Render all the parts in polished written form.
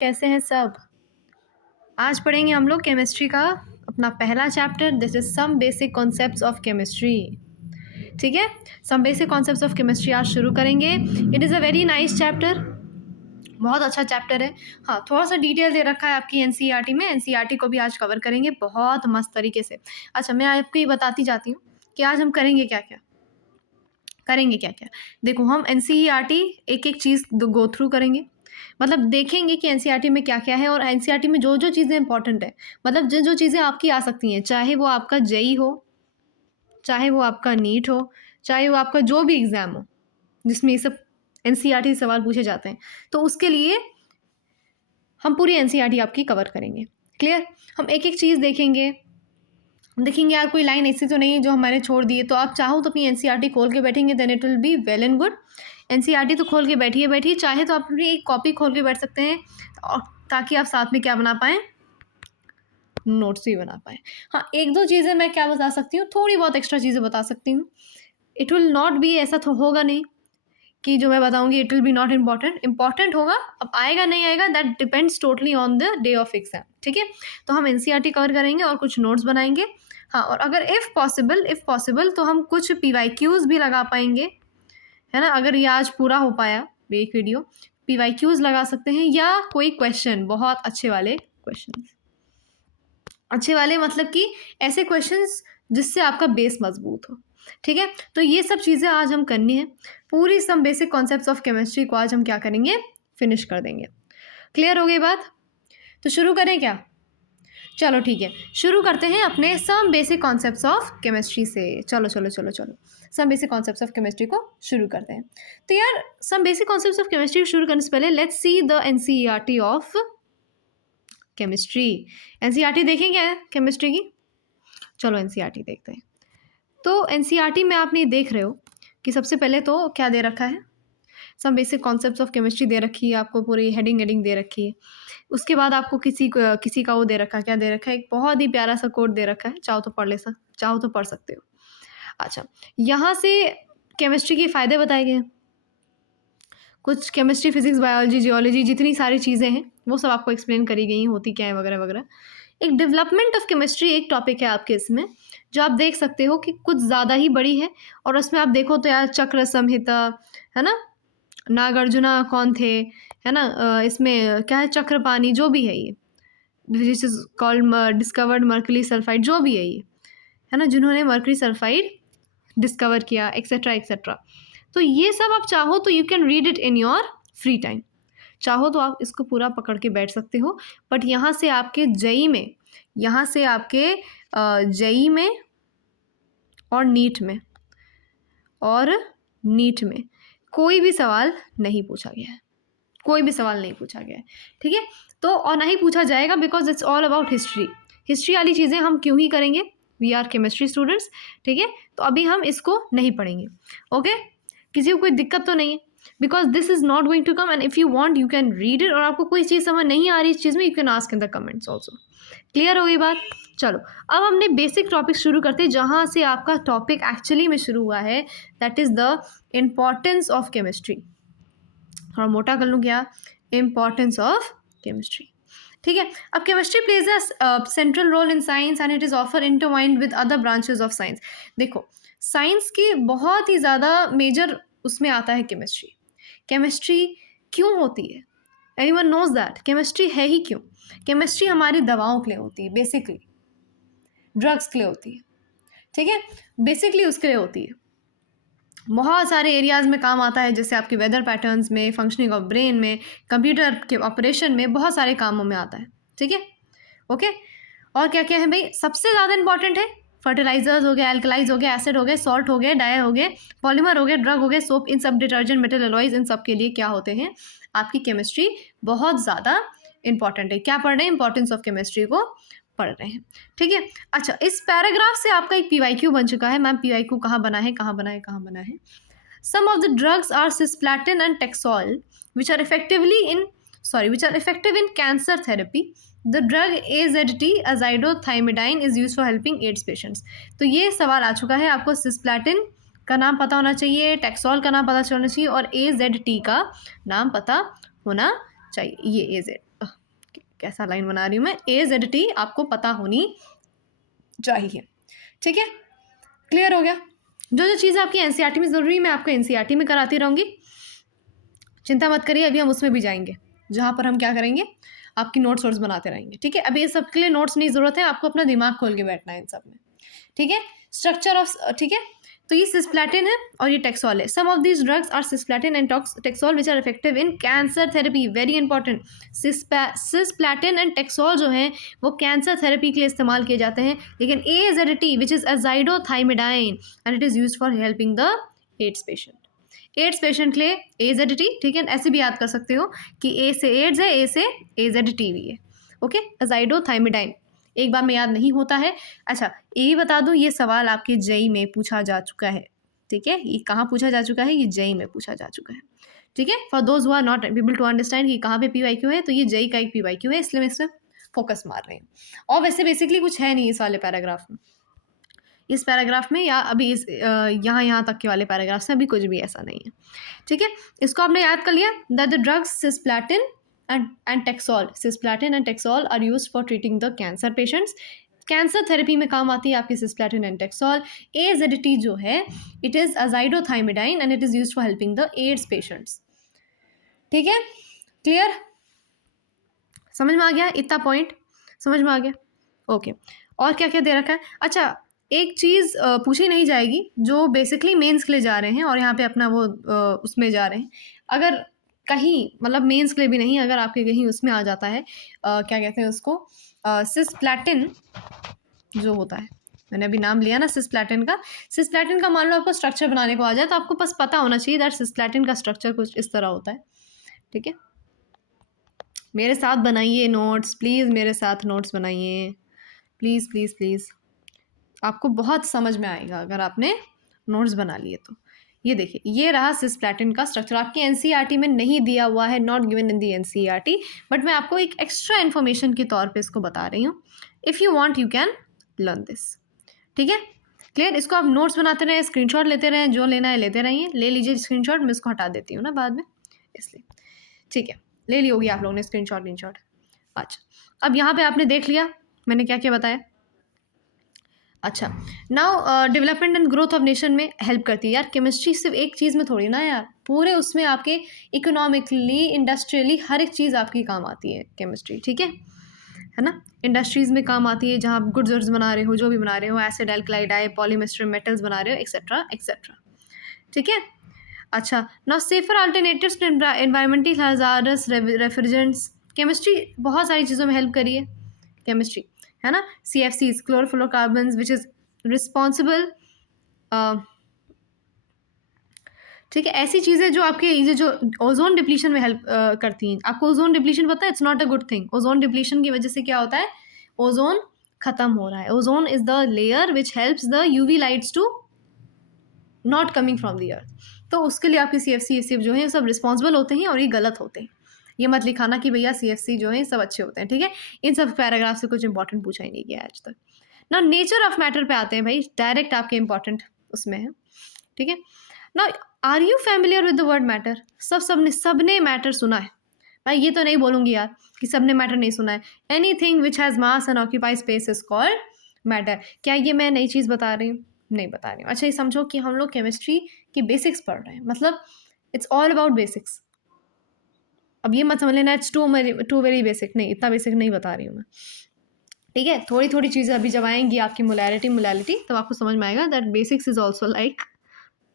कैसे हैं सब। आज पढ़ेंगे हम लोग केमिस्ट्री का अपना पहला chapter. This is some basic concepts of chemistry. ठीक है, some basic concepts of chemistry आज शुरू करेंगे। It is a very nice chapter, बहुत अच्छा चैप्टर है। हाँ, थोड़ा सा डिटेल दे रखा है आपकी एनसीईआरटी में। एनसीईआरटी को भी आज कवर करेंगे बहुत मस्त तरीके से। अच्छा, मैं आपको ये बताती जाती हूँ कि आज हम करेंगे क्या क्या। देखो, हम एनसीईआरटी एक एक चीज़ गो थ्रू करेंगे, मतलब देखेंगे कि एनसीईआरटी में क्या क्या है और एनसीईआरटी में जो जो चीज़ें इंपॉर्टेंट है, मतलब जो जो चीज़ें आपकी आ सकती हैं, चाहे वो आपका जेई हो, चाहे वो आपका नीट हो, चाहे वो आपका जो भी एग्ज़ाम हो जिसमें ये सब एनसीईआरटी से सवाल पूछे जाते हैं, तो उसके लिए हम पूरी एनसीईआरटी आपकी कवर करेंगे। क्लियर? हम एक एक चीज़ देखेंगे यार कोई लाइन ऐसी तो नहीं है जो हमारे छोड़ दिए। तो आप चाहो तो अपनी एनसीईआरटी खोल के बैठेंगे, then it will be well and good. NCERT तो खोल के बैठिए, चाहे तो आप अपनी एक कॉपी खोल के बैठ सकते हैं, और ताकि आप साथ में क्या बना पाएँ, नोट्स भी बना पाएँ। हाँ, एक दो चीज़ें मैं क्या बता सकती हूँ, थोड़ी बहुत एक्स्ट्रा चीज़ें बता सकती हूँ। इट विल नॉट बी, ऐसा तो होगा नहीं कि जो मैं बताऊँगी it will B not important होगा। अब आएगा नहीं आएगा that depends totally on the day of exam. ठीक है, तो हम एनसीईआरटी कवर करेंगे और कुछ नोट्स बनाएंगे। हाँ, और अगर इफ़ पॉसिबल तो हम कुछ पीवाईक्यूज़ भी लगा पाएंगे, है ना। अगर ये आज पूरा हो पाया एक वीडियो, पीवाईक्यूज़ लगा सकते हैं, या कोई क्वेश्चन, बहुत अच्छे वाले क्वेश्चन, अच्छे वाले मतलब कि ऐसे क्वेश्चंस जिससे आपका बेस मजबूत हो। ठीक है, तो ये सब चीज़ें आज हम करनी है। पूरी some basic concepts of chemistry को आज हम क्या करेंगे, फिनिश कर देंगे। क्लियर हो गई बात? तो शुरू करें क्या? चलो ठीक है, शुरू करते हैं अपने some basic concepts of chemistry से। चलो some basic concepts of chemistry को शुरू करते हैं। तो यार, some basic concepts of chemistry शुरू करने से पहले let's see the NCERT of chemistry. NCERT देखेंगे केमिस्ट्री की। चलो एनसीईआरटी देखते हैं। तो एनसीईआरटी में आप नहीं देख रहे हो कि सबसे पहले तो क्या दे रखा है, some basic concepts of chemistry दे रखी है आपको, पूरी हेडिंग दे रखी है। उसके बाद आपको किसी का वो दे रखा है, क्या दे रखा है, एक बहुत ही प्यारा सा कोड दे रखा है, चाहो तो पढ़ सकते हो। अच्छा, यहाँ से केमिस्ट्री के फ़ायदे बताए गए हैं, कुछ केमिस्ट्री, फिजिक्स, बायोलॉजी, जियोलॉजी, जितनी सारी चीज़ें हैं वो सब आपको एक्सप्लेन करी गई हैं, होती क्या है वगैरह वगैरह। एक डेवलपमेंट ऑफ केमिस्ट्री एक टॉपिक है आपके इसमें, जो आप देख सकते हो कि कुछ ज़्यादा ही बड़ी है। और उसमें आप देखो तो यार चक्र संहिता, है ना, नागार्जुना कौन थे, है ना, इसमें क्या है, चक्रपाणी, जो भी है ये, this is called discovered mercury sulphide, जो भी है ये, है ना, जिन्होंने मर्करी सल्फाइड डिस्कवर किया, एक्सेट्रा एक्सेट्रा। तो ये सब आप चाहो तो you can read it in your free time, चाहो तो आप इसको पूरा पकड़ के बैठ सकते हो। बट यहाँ से आपके जेई में, और नीट में कोई भी सवाल नहीं पूछा गया है, ठीक है। तो और ना ही पूछा जाएगा, because it's all about history वाली चीज़ें हम क्यों ही करेंगे, वी आर केमिस्ट्री स्टूडेंट्स। ठीक है, तो अभी हम इसको नहीं पढ़ेंगे। ओके, किसी को कोई दिक्कत तो नहीं है, because this is not going to come, and if you want you can read it. और आपको कोई चीज़ समझ नहीं आ रही इस चीज़ में, you can ask in the comments also. Clear हो गई बात? चलो, अब हमने बेसिक टॉपिक शुरू करते हैं, जहाँ से आपका टॉपिक एक्चुअली में शुरू हुआ है, that is the importance of chemistry. थोड़ा मोटा कर लूँ क्या, इम्पॉर्टेंस ऑफ केमिस्ट्री। ठीक है, अब chemistry plays a central role in science and it is offer intertwined with other branches of science. देखो, साइंस की बहुत ही ज़्यादा मेजर उसमें आता है केमिस्ट्री क्यों होती है, एनीवन नोज दैट? केमिस्ट्री है ही क्यों? केमिस्ट्री हमारी दवाओं के लिए होती है, बेसिकली ड्रग्स के लिए होती है। ठीक है, बेसिकली उसके लिए होती है, बहुत सारे एरियाज़ में काम आता है, जैसे आपके वेदर पैटर्न्स में, फंक्शनिंग ऑफ ब्रेन में, कंप्यूटर के ऑपरेशन में, बहुत सारे कामों में आता है। ठीक है, ओके। और क्या क्या है भाई, सबसे ज़्यादा इंपॉर्टेंट है फर्टिलाइजर्स हो गए, एल्कलाइज हो गए, एसिड हो गए, सॉल्ट हो गए, डाई हो गए, पॉलीमर हो गए, ड्रग हो गए, सोप, इन सब, डिटर्जेंट, मेटल एलॉयज, इन सब के लिए क्या होते हैं, आपकी केमिस्ट्री बहुत ज़्यादा इंपॉर्टेंट है। क्या पढ़ रहे हैं, इंपॉर्टेंस ऑफ केमिस्ट्री को पढ़ रहे हैं। ठीक है, अच्छा, इस पैराग्राफ से आपका एक पीवाईक्यू बन चुका है। मैम पीवाईक्यू कहाँ बना है? Some of the drugs are cisplatin and Taxol, which are effective in cancer therapy. The drug AZT, azithromycin, is used for helping AIDS patients. तो ये सवाल आ चुका है, आपको सिस्प्लैटिन का नाम पता होना चाहिए, टैक्सॉल का नाम पता होना चाहिए, और AZT का नाम पता होना चाहिए। ये कैसा लाइन बना रही हूँ मैं, AZT आपको पता होनी चाहिए, ठीक है। क्लियर हो गया। जो जो चीज़ें आपकी एनसीईआरटी में ज़रूरी मैं आपको एनसीईआरटी में कराती रहूँगी, चिंता मत करिए। अभी हम उसमें भी जाएंगे जहाँ पर हम क्या करेंगे, आपकी नोट्स वोट्स बनाते रहेंगे, ठीक है। अभी ये सब के लिए नोट्स नहीं ज़रूरत है, आपको अपना दिमाग खोल के बैठना है इन सब में, ठीक है। स्ट्रक्चर ऑफ, ठीक है। तो ये सिस्प्लैटिन है और ये टेक्सोल है। Some of these drugs are cisplatin and Taxol which are effective in cancer therapy. Very important, cisplatin and Taxol जो हैं वो कैंसर थेरेपी के लिए इस्तेमाल किए जाते हैं। लेकिन AZT which is azidothymidine and it is use for helping the AIDS patient. AIDS patient के लिए AZT, ठीक है। ऐसे भी याद कर सकते हो कि A से एड्स है, A से AZT भी है, ओके। अजाइडोथाइमिडाइन एक बार में याद नहीं होता है। अच्छा, ये भी बता दूं, ये सवाल आपके जेई में पूछा जा चुका है, ठीक है। ये कहाँ पूछा जा चुका है, ये जेई में पूछा जा चुका है, ठीक है। For those who are not able to understand कि कहाँ पे PYQ है, तो ये जेई का एक PYQ है, इसलिए मैं इस पर फोकस मार रही हूँ। और वैसे बेसिकली कुछ है नहीं इस वाले पैराग्राफ में, इस पैराग्राफ में या अभी इस यहाँ तक के वाले पैराग्राफ से अभी कुछ भी ऐसा नहीं है, ठीक है। इसको आपने याद कर लिया that the drugs cisplatin and Taxol, cisplatin and Taxol are used for treating the cancer patients. Cancer therapy में काम आती है आपकी सिस्प्लैटिन एंड टेक्सोल। AZT जो है it is azidothymidine and it is used for helping the AIDS patients, ठीक है। Clear, समझ में आ गया, इतना पॉइंट समझ में आ गया, ओके। और क्या क्या दे रखा है। अच्छा, एक चीज़ पूछी नहीं जाएगी जो बेसिकली मेंस के लिए जा रहे हैं और यहाँ पे अपना वो उसमें जा रहे हैं, अगर कहीं मतलब मेंस के लिए भी नहीं, अगर आपके कहीं उसमें आ जाता है क्या कहते हैं उसको, सिस्प्लैटिन जो होता है, मैंने अभी नाम लिया ना सिस्प्लैटिन का मान लो आपको स्ट्रक्चर बनाने को आ जाए, तो आपको बस पता होना चाहिए दैट सिस्प्लैटिन का स्ट्रक्चर कुछ इस तरह होता है, ठीक है। मेरे साथ बनाइए नोट्स प्लीज़, मेरे साथ नोट्स बनाइए प्लीज़ प्लीज़ प्लीज़, आपको बहुत समझ में आएगा अगर आपने नोट्स बना लिए तो। ये देखिए, ये रहा सिस्प्लैटिन का स्ट्रक्चर, आपके एनसीईआरटी में नहीं दिया हुआ है, not given in the NCERT, but मैं आपको एक एक्स्ट्रा इन्फॉर्मेशन के तौर पे इसको बता रही हूँ। If you want you can learn this, ठीक है। क्लियर, इसको आप नोट्स बनाते रहें, स्क्रीनशॉट लेते रहें, जो लेना है लेते रहिए, ले लीजिए स्क्रीनशॉट, मैं इसको हटा देती हूँ ना बाद में, इसलिए, ठीक है। ले ली होगी आप लोगों ने स्क्रीनशॉट। अच्छा, अब यहाँ पे आपने देख लिया मैंने क्या क्या बताया। अच्छा, now development and growth of nation में हेल्प करती है यार केमिस्ट्री। सिर्फ एक चीज़ में थोड़ी ना यार, पूरे उसमें आपके इकोनॉमिकली, इंडस्ट्रियली हर एक चीज़ आपकी काम आती है केमिस्ट्री, ठीक है ना। इंडस्ट्रीज़ में काम आती है, जहाँ आप गुड्स वर्ड्स बना रहे हो, जो भी बना रहे हो, acid alkaloid dye polymer metals बना रहे हो, एक्सेट्रा एक्सेट्रा, ठीक है। अच्छा, now safer alternatives to environmental hazardous refrigerants, chemistry बहुत सारी चीज़ों में हेल्प करी है केमिस्ट्री, है ना। CFCs, chlorofluorocarbons which is responsible, ठीक है। ऐसी चीज़ें जो आपके ये जो ओजोन डिप्लीशन में हेल्प करती हैं। आपको ओजोन डिप्लीशन पता है, it's not a good thing. Ozone depletion की वजह से क्या होता है, ओजोन ख़त्म हो रहा है। Ozone is the layer which helps the UV lights to not coming from the earth, तो उसके लिए आपके CFC जो है सब रिस्पॉन्सिबल होते हैं और ये गलत होते हैं। ये मत लिखाना कि भैया CFC जो है सब अच्छे होते हैं, ठीक है। इन सब पैराग्राफ से कुछ इंपॉर्टेंट पूछा ही नहीं गया आज तक ना। नेचर ऑफ मैटर पे आते हैं भाई, डायरेक्ट आपके इंपॉर्टेंट उसमें है, ठीक है ना। Are you familiar with the word matter? सबने मैटर सुना है भाई, ये तो नहीं बोलूँगी यार कि सबने मैटर नहीं सुना है। Anything which has mass and occupy space is called matter. क्या ये मैं नई चीज़ बता रही हूँ? नहीं बता रही हूँ। अच्छा, ये समझो कि हम लोग केमिस्ट्री की बेसिक्स पढ़ रहे हैं, मतलब इट्स ऑल अबाउट बेसिक्स। अब ये मत समझ लेना इट्स टू वेरी बेसिक, नहीं, इतना बेसिक नहीं बता रही हूँ मैं, ठीक है। थोड़ी थोड़ी चीज़ें अभी जब आएंगी आपकी मोलैलिटी तब आपको समझ में आएगा that basics is also like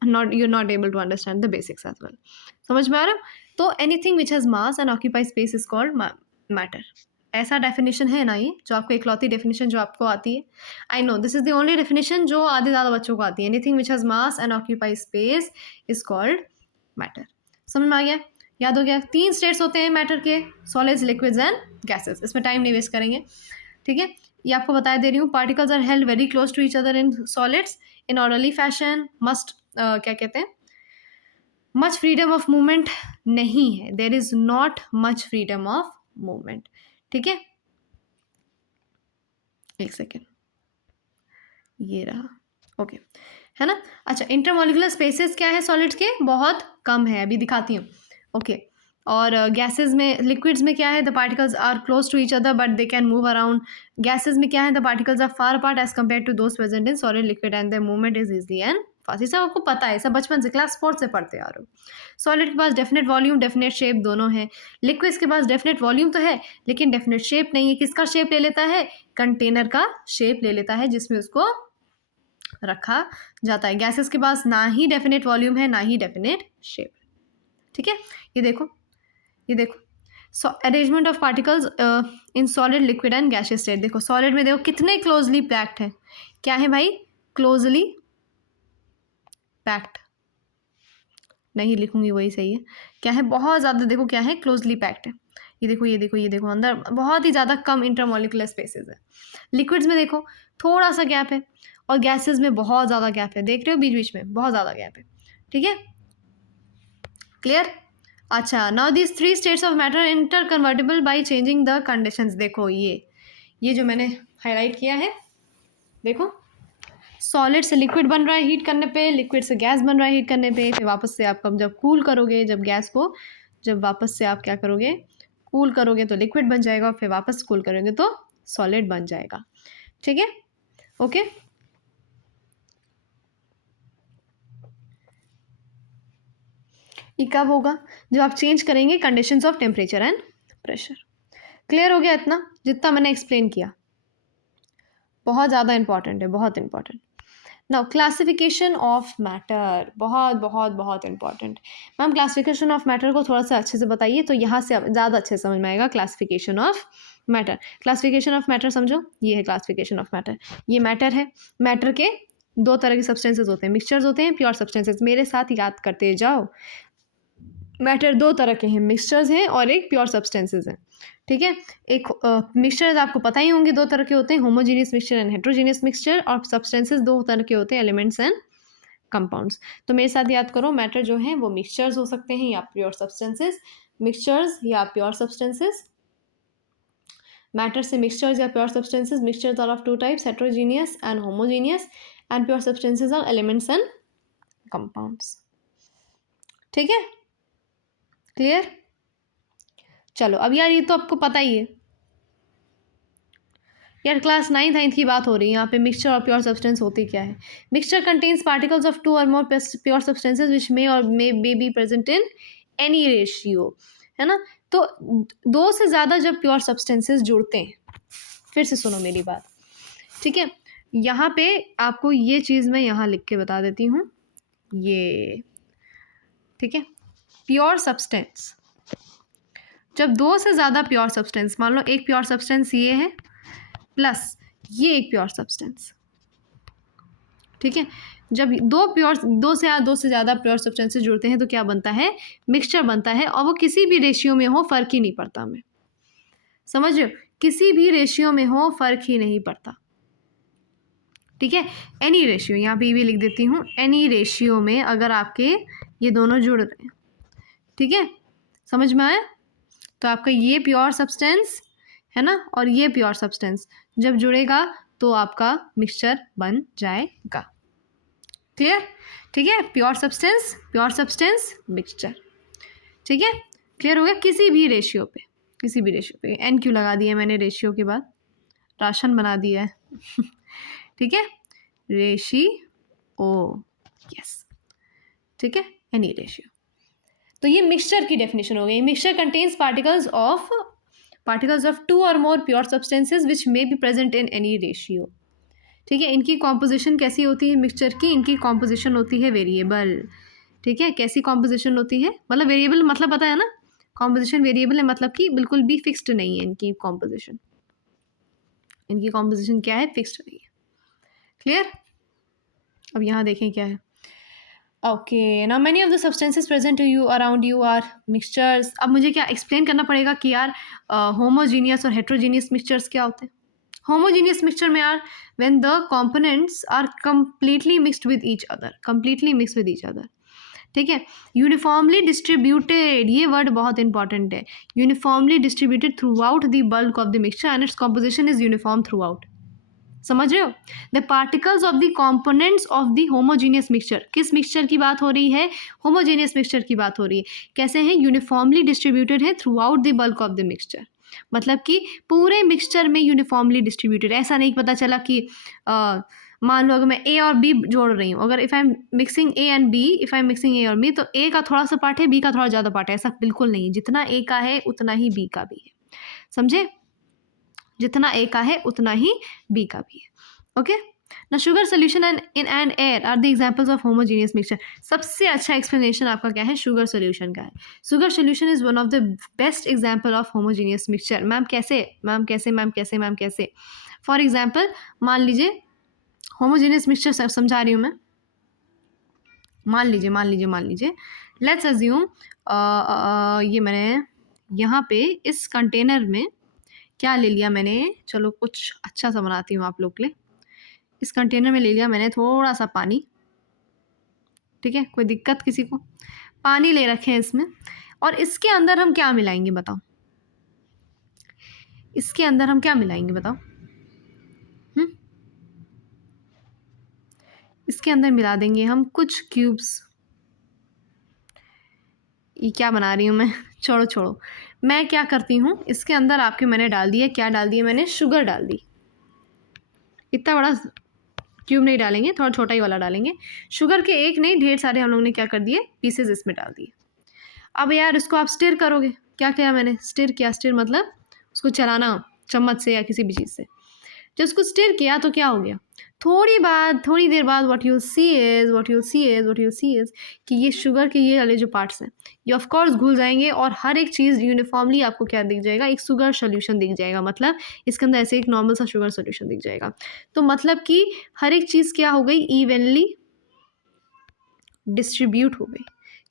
not, you not able to understand the basics as well. समझ में आ रहा है? तो anything which has mass and occupy space is called matter. ऐसा डेफिनेशन है ना, ये जो आपको इकलौती डेफिनेशन जो आपको आती है। I know this is the only definition जो आधे ज़्यादा बच्चों को आती है। Anything which has mass and occupy space is called matter. समझ में आ गया, याद हो गया। 3 स्टेट्स होते हैं मैटर के, सॉलिड्स, लिक्विड्स एंड गैसेस। इसमें टाइम नहीं वेस्ट करेंगे, ठीक है। ये आपको बता दे रही हूँ, particles are held very close to each other in solids in orderly fashion, must क्या कहते हैं, मच फ्रीडम ऑफ मूवमेंट नहीं है, there is not much freedom of movement, ठीक है। एक सेकेंड, ये रहा, ओके, है ना। अच्छा, इंटरमोलिकुलर स्पेसेस क्या है सॉलिड्स के, बहुत कम है, अभी दिखाती हूँ, ओके। और गैसेस में, लिक्विड्स में क्या है, the particles are close to each other but they can move around. Gases में क्या है, the particles are far apart as compare to those present in solid liquid and the movement is easily and fast. ये सब आपको पता है, सब बचपन से क्लास 4 से पढ़ते आ रहे हो. सॉलिड के पास डेफिनेट वॉल्यूम डेफिनेट शेप दोनों है. लिक्विड्स के पास डेफिनेट वॉल्यूम तो है लेकिन डेफिनेट शेप नहीं है. किसका शेप ले लेता है, कंटेनर का शेप ले लेता है जिसमें उसको रखा जाता है. गैसेस के पास ना ही डेफिनेट वॉल्यूम है ना ही डेफिनेट शेप. ठीक है, ये देखो, ये देखो, arrangement of particles in solid liquid and gaseous state. देखो सॉलिड में देखो कितने क्लोजली पैक्ड है. क्या है भाई, क्लोजली पैक्ड. नहीं लिखूंगी, वही सही है. क्या है, बहुत ज़्यादा, देखो क्या है, क्लोजली पैक्ड है. ये देखो, ये देखो, ये देखो, अंदर बहुत ही ज़्यादा कम इंटरमोलिकुलर स्पेसेस है. लिक्विड्स में देखो थोड़ा सा गैप है और गैसेस में बहुत ज़्यादा गैप है. देख रहे हो, बीच बीच में बहुत ज़्यादा गैप है. ठीक है, क्लियर. अच्छा, now this 3 states of matter inter convertible by changing the conditions. देखो ये जो मैंने हाईलाइट किया है, देखो सॉलिड से लिक्विड बन रहा है हीट करने पे, लिक्विड से गैस बन रहा है हीट करने पे, फिर वापस से आप जब कूल करोगे, जब गैस को जब वापस से आप क्या करोगे, कूल करोगे तो लिक्विड बन जाएगा, फिर वापस कूल करोगे तो सॉलिड बन जाएगा. ठीक है, ओके. ये कब होगा, जब आप चेंज करेंगे conditions of temperature and pressure. Clear हो गया इतना, जितना मैंने एक्सप्लेन किया. बहुत ज़्यादा इंपॉर्टेंट है, बहुत important. Now classification of matter, बहुत बहुत बहुत important. Ma'am classification of matter को थोड़ा सा अच्छे से बताइए तो यहाँ से ज़्यादा अच्छे समझ में आएगा. Classification of matter, classification of matter समझो. ये है क्लासिफिकेशन ऑफ मैटर. ये मैटर है. मैटर के 2 तरह के सब्सटेंसेज होते हैं, मिक्सचर्स होते हैं, प्योर सब्सटेंसेज. मेरे साथ याद करते जाओ. मैटर 2 तरह के हैं, मिक्सचर्स हैं और एक प्योर सब्सटेंसेज हैं. ठीक है, एक मिक्सचर्स आपको पता ही होंगे 2 तरह के होते हैं, homogeneous mixture and heterogeneous mixture. और सब्सटेंसेज 2 तरह के होते हैं, एलिमेंट्स एंड कंपाउंड्स. तो मेरे साथ याद करो, मैटर जो है वो मिक्सचर्स हो सकते हैं या प्योर सब्सटेंसेज. मिक्सचर्स या प्योर सब्सटेंसेज, मैटर से मिक्सचर्स या pure substances. Mixtures are of 2 types, heterogeneous and homogeneous. And pure substances are elements and compounds. ठीक है, क्लियर. चलो अब यार ये तो आपको पता ही है यार, क्लास 9th की बात हो रही है यहाँ पे. मिक्सचर और प्योर सब्सटेंस होती क्या है. मिक्सचर कंटेन्स पार्टिकल्स ऑफ 2 और मोर प्योर सब्सटेंसेज विच मे और may be present in any ratio, है ना. तो 2 से ज़्यादा जब प्योर सब्सटेंसेज जुड़ते हैं, फिर से सुनो मेरी बात, ठीक है. यहाँ पे आपको ये चीज़ मैं यहाँ लिख के बता देती हूँ, ये ठीक है. प्योर सब्सटेंस, जब 2 से ज़्यादा प्योर सब्सटेंस, मान लो एक प्योर सब्सटेंस ये है प्लस ये एक प्योर सब्सटेंस, ठीक है. जब 2 से ज़्यादा प्योर सब्सटेंसेस जुड़ते हैं तो क्या बनता है, मिक्सचर बनता है. और वो किसी भी रेशियो में हो, फ़र्क ही नहीं पड़ता. हमें समझ रहे हो, किसी भी रेशियो में हो, फ़र्क ही नहीं पड़ता. ठीक है, एनी रेशियो, यहाँ पे भी लिख देती हूँ, एनी रेशियो में अगर आपके ये दोनों जुड़ रहे हैं, ठीक है, समझ में आया. तो आपका ये प्योर सब्सटेंस है ना, और ये प्योर सब्सटेंस जब जुड़ेगा तो आपका मिक्सचर बन जाएगा. क्लियर. ठीक है, प्योर सब्सटेंस मिक्सचर. ठीक है, क्लियर हो गया. किसी भी रेशियो पे एन क्यों लगा दिया मैंने, रेशियो के बाद राशन बना दिया है. ठीक है, रेशियो, यस, ठीक है, एनी रेशियो. तो ये मिक्सचर की डेफिनेशन हो गई. मिक्सचर कंटेन्स पार्टिकल्स ऑफ 2 और मोर pure substances which may be present in any ratio. ठीक है, इनकी कॉम्पोजिशन कैसी होती है मिक्सचर की, इनकी कॉम्पोजिशन होती है वेरिएबल. ठीक है, कैसी कॉम्पोजिशन होती है, मतलब वेरिएबल मतलब पता है ना, कॉम्पोजिशन वेरिएबल है, मतलब कि बिल्कुल भी फिक्स्ड नहीं है इनकी कॉम्पोजिशन. इनकी कॉम्पोजिशन क्या है, फिक्स्ड नहीं है. क्लियर. अब यहाँ देखें क्या है. Okay, now many of the substances present to you around you are mixtures. अब मुझे क्या एक्सप्लेन करना पड़ेगा कि यार होमोजीनियस और हेट्रोजीनियस मिक्सचर्स क्या होते हैं. होमोजीनियस मिक्सचर में are when the components are completely mixed with each other. ठीक है, यूनिफॉर्मली डिस्ट्रीब्यूटेड, ये वर्ड बहुत इंपॉर्टेंट है. Uniformly distributed throughout the bulk of the mixture and its composition is uniform throughout. समझ रहे हो? The particles of the components of the homogeneous mixture, किस mixture की बात हो रही है? होमोजीनियस मिक्सचर की बात हो रही है। कैसे हैं? यूनिफॉर्मली डिस्ट्रीब्यूटेड है through out the bulk of the mixture, मतलब कि पूरे मिक्सचर में यूनिफॉर्मली डिस्ट्रीब्यूटेड। ऐसा नहीं पता चला कि मान लो अगर मैं ए और बी जोड़ रही हूँ, अगर if I am mixing A and B, if I am mixing A और बी, तो ए का थोड़ा सा पार्ट है, बी का थोड़ा ज़्यादा पार्ट है, ऐसा बिल्कुल नहीं है। जितना ए का है उतना ही बी का भी है, समझे? जितना ए का है उतना ही बी का भी है। ओके, ना sugar solution in and air are the examples of homogeneous mixture. सबसे अच्छा एक्सप्लेनेशन आपका क्या है? शुगर सोल्यूशन का है। Sugar solution is one of the best example of homogeneous mixture. Ma'am कैसे? मैम कैसे? मैम कैसे? मैम कैसे? फॉर एग्जांपल मान लीजिए होमोजीनियस मिक्सचर समझा रही हूँ मैं। मान लीजिए लेट्स अज्यूम ये मैंने यहाँ पे इस कंटेनर में क्या ले लिया मैंने, चलो कुछ अच्छा सा बनाती हूँ आप लोग के लिए। इस कंटेनर में ले लिया मैंने थोड़ा सा पानी, ठीक है, कोई दिक्कत किसी को? पानी ले रखे हैं इसमें, और इसके अंदर हम क्या मिलाएंगे बताओ? इसके अंदर हम क्या मिलाएंगे बताओ? इसके अंदर मिला देंगे हम कुछ क्यूब्स। ये क्या बना रही हूँ मैं? छोड़ो, मैं क्या करती हूँ, इसके अंदर आपके मैंने डाल दिया, क्या डाल दिया मैंने? शुगर डाल दी। इतना बड़ा क्यूब नहीं डालेंगे, थोड़ा छोटा ही वाला डालेंगे। शुगर के एक नहीं, ढेर सारे हम लोग ने क्या कर दिए? पीसेज इसमें डाल दिए। अब यार इसको आप स्टिर करोगे, क्या किया मैंने? स्टिर किया। स्टिर मतलब उसको चलाना चम्मच से या किसी भी चीज़ से। जब उसको स्टिर किया तो क्या हो गया? थोड़ी देर बाद व्हाट यू सी इज़ कि ये शुगर के ये वाले जो पार्ट्स हैं ये ऑफ कोर्स घुल जाएंगे, और हर एक चीज़ यूनिफॉर्मली आपको क्या दिख जाएगा? एक शुगर सोल्यूशन दिख जाएगा। मतलब इसके अंदर ऐसे एक नॉर्मल सा शुगर सोल्यूशन दिख जाएगा। तो मतलब कि हर एक चीज़ क्या हो गई? इवनली डिस्ट्रीब्यूट हो गई।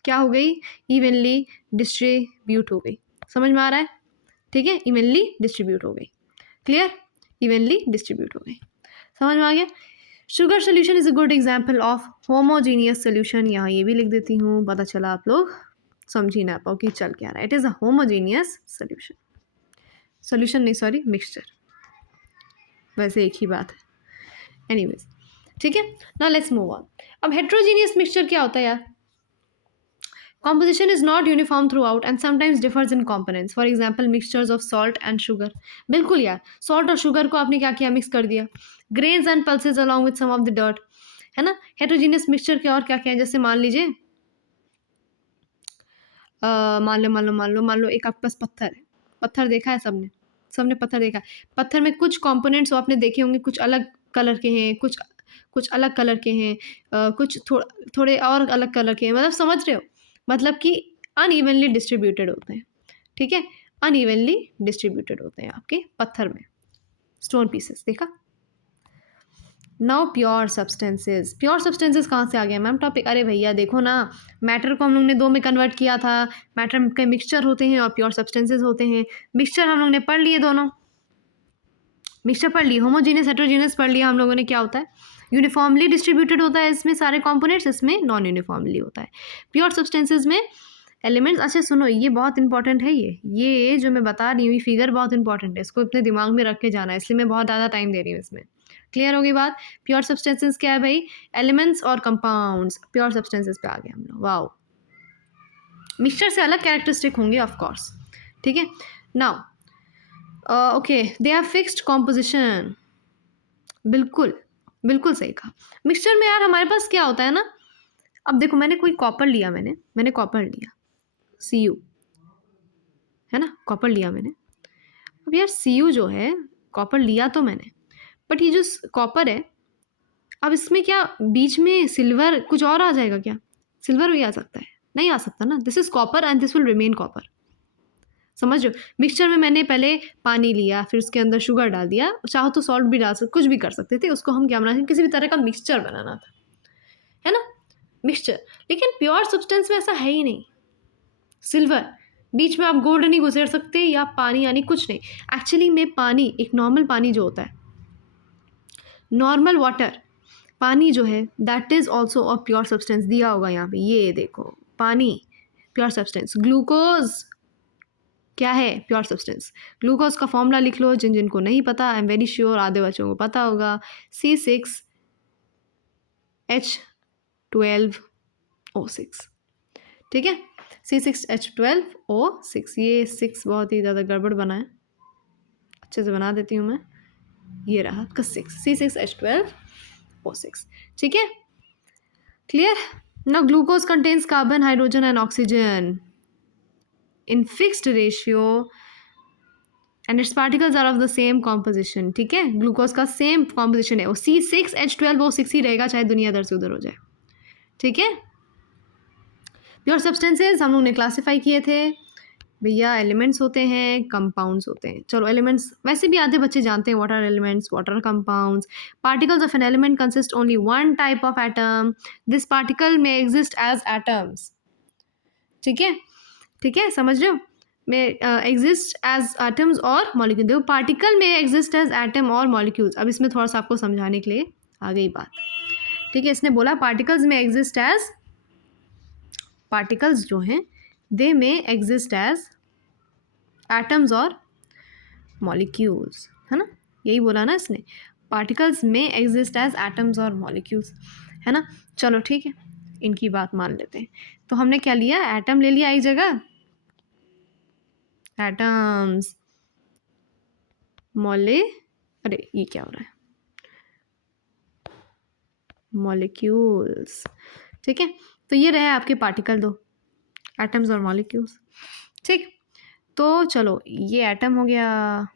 क्या हो गई? इवनली डिस्ट्रीब्यूट हो गई। समझ में आ रहा है? ठीक है, इवनली डिस्ट्रीब्यूट हो गई। क्लियर? इवनली डिस्ट्रीब्यूट हो गई। समझ में आ गया? Sugar solution is a good example of homogeneous solution. यहाँ ये भी लिख देती हूँ, पता चला आप लोग समझ ही ना पाओ कि चल क्या रहा है। It is a homogeneous solution. Solution नहीं, सॉरी, मिक्सचर, वैसे एक ही बात है। एनीवेज, ठीक है, नाउ लेट्स मूव ऑन। अब हेट्रोजीनियस मिक्सचर क्या होता है यार? Composition is not uniform throughout and sometimes differs in components. For example, mixtures of salt and sugar. बिल्कुल यार, salt और sugar को आपने क्या किया? मिक्स कर दिया। Grains and pulses along with some of the dirt, है ना? Heterogeneous mixture के और क्या क्या है? जैसे मान लीजिए मान लो एक आपके पास पत्थर है। पत्थर देखा है सबने? सबने पत्थर देखा है। पत्थर में कुछ कंपोनेंट्स आपने देखे होंगे, कुछ अलग कलर के हैं, कुछ अलग कलर के हैं, कुछ थोड़े और अलग कलर के हैं। मतलब समझ रहे हो? मतलब कि अनइवनली डिस्ट्रीब्यूटेड होते हैं, ठीक है? अनइवनली डिस्ट्रीब्यूटेड होते हैं आपके पत्थर में स्टोन पीसेस। देखा? Now pure substances. Pure substances कहाँ से आ गया मैम टॉपिक? अरे भैया देखो ना, मैटर को हम लोग ने दो में कन्वर्ट किया था। मैटर के मिक्सचर होते हैं और प्योर सब्सटेंसेस होते हैं। मिक्सचर हम लोग ने पढ़ लिए, दोनों मिक्सचर पढ़ लिए। होमोजीनियस हेट्रोजीनियस पढ़ लिया हम लोगों ने। क्या होता है? यूनिफॉर्मली डिस्ट्रीब्यूटेड होता है इसमें सारे कंपोनेंट्स, इसमें नॉन यूनिफॉर्मली होता है। प्योर सब्सटेंसेस में एलिमेंट्स, अच्छा सुनो, ये बहुत इंपॉर्टेंट है। ये जो मैं बता रही हूँ, ये फिगर बहुत इंपॉर्टेंट है, इसको अपने दिमाग में रख के जाना है, इसलिए मैं बहुत ज़्यादा टाइम दे रही हूँ इसमें। क्लियर होगी बात? प्योर सब्सटेंसेस क्या है भाई? एलिमेंट्स और कंपाउंड्स। प्योर सब्सटेंसेस पे आ गए हम लोग। वाओ, मिक्सचर से अलग कैरेक्टरिस्टिक होंगे ऑफ कोर्स, ठीक है? Now okay, they have fixed composition. बिल्कुल सही कहा। मिक्सचर में यार हमारे पास क्या होता है ना, अब देखो मैंने कोई कॉपर लिया, मैंने कॉपर लिया, Cu, है ना? कॉपर लिया मैंने। अब यार Cu जो है, कॉपर लिया तो मैंने, बट ये जो कॉपर है, अब इसमें क्या बीच में सिल्वर कुछ और आ जाएगा क्या? सिल्वर भी आ सकता है? नहीं आ सकता ना। This is copper and this will remain copper. समझ रहे हो? मिक्सचर में मैंने पहले पानी लिया, फिर उसके अंदर शुगर डाल दिया, चाहो तो सॉल्ट भी डाल सकते, कुछ भी कर सकते थे। उसको हम क्या बनाते हैं? किसी भी तरह का मिक्सचर बनाना था, है ना? मिक्सचर। लेकिन प्योर सब्सटेंस में ऐसा है ही नहीं। सिल्वर, बीच में आप गोल्ड नहीं घुसेड़ सकते, या पानी, यानी कुछ नहीं। एक्चुअली में पानी, एक नॉर्मल पानी जो होता है, नॉर्मल वाटर, पानी जो है, that is also a pure substance. दिया होगा यहाँ पे, ये देखो, पानी प्योर सब्सटेंस। ग्लूकोज क्या है? Pure substance. ग्लूकोज का फॉर्मूला लिख लो, जिन जिनको नहीं पता, आई एम वेरी श्योर आधे बच्चों को पता होगा, C6H12O6। ठीक है, C6H12O6। ये 6 बहुत ही ज़्यादा गड़बड़ बना है, अच्छे से बना देती हूँ मैं। ये रहा आपका 6, C6H12O6। ठीक है, clear? Now glucose contains carbon, hydrogen and oxygen in fixed ratio and its particles are of the same composition। ठीक है, ग्लूकोज का सेम कॉम्पोजिशन है, वो C6H12O6 ही रहेगा, चाहे दुनिया इधर से उधर हो जाए। ठीक है, प्योर सब्सटेंसेस हम लोग ने क्लासीफाई किए थे भैया, एलिमेंट्स होते हैं, कंपाउंड्स होते हैं। चलो एलिमेंट्स वैसे भी आधे बच्चे जानते हैं, what are elements, what are compounds. Particles of an element consist only one type of atom, this particle में एग्जिस्ट एज एटम्स। ठीक है, ठीक है, समझ रहे हो? में एग्जिस्ट एज एटम्स और मॉलिक्यूल। देखो पार्टिकल में एग्जिस्ट एज एटम और मॉलिक्यूल्स। अब इसमें थोड़ा सा आपको समझाने के लिए आ गई बात। ठीक है, इसने बोला पार्टिकल्स में एग्जिस्ट एज, पार्टिकल्स जो हैं दे में एग्जिस्ट एज एटम्स और मॉलिक्यूल्स, है ना? यही बोला ना इसने, पार्टिकल्स में एग्जिस्ट एज एटम्स और मॉलिक्यूल्स, है ना? चलो ठीक है, इनकी बात मान लेते हैं। तो हमने क्या लिया? एटम ले लिया एक जगह, एटम्स, अरे ये क्या हो रहा है, मॉलिक्यूल्स। ठीक है, तो ये रहे आपके पार्टिकल दो, एटम्स और मॉलिक्यूल्स। ठीक, तो चलो ये एटम हो गया,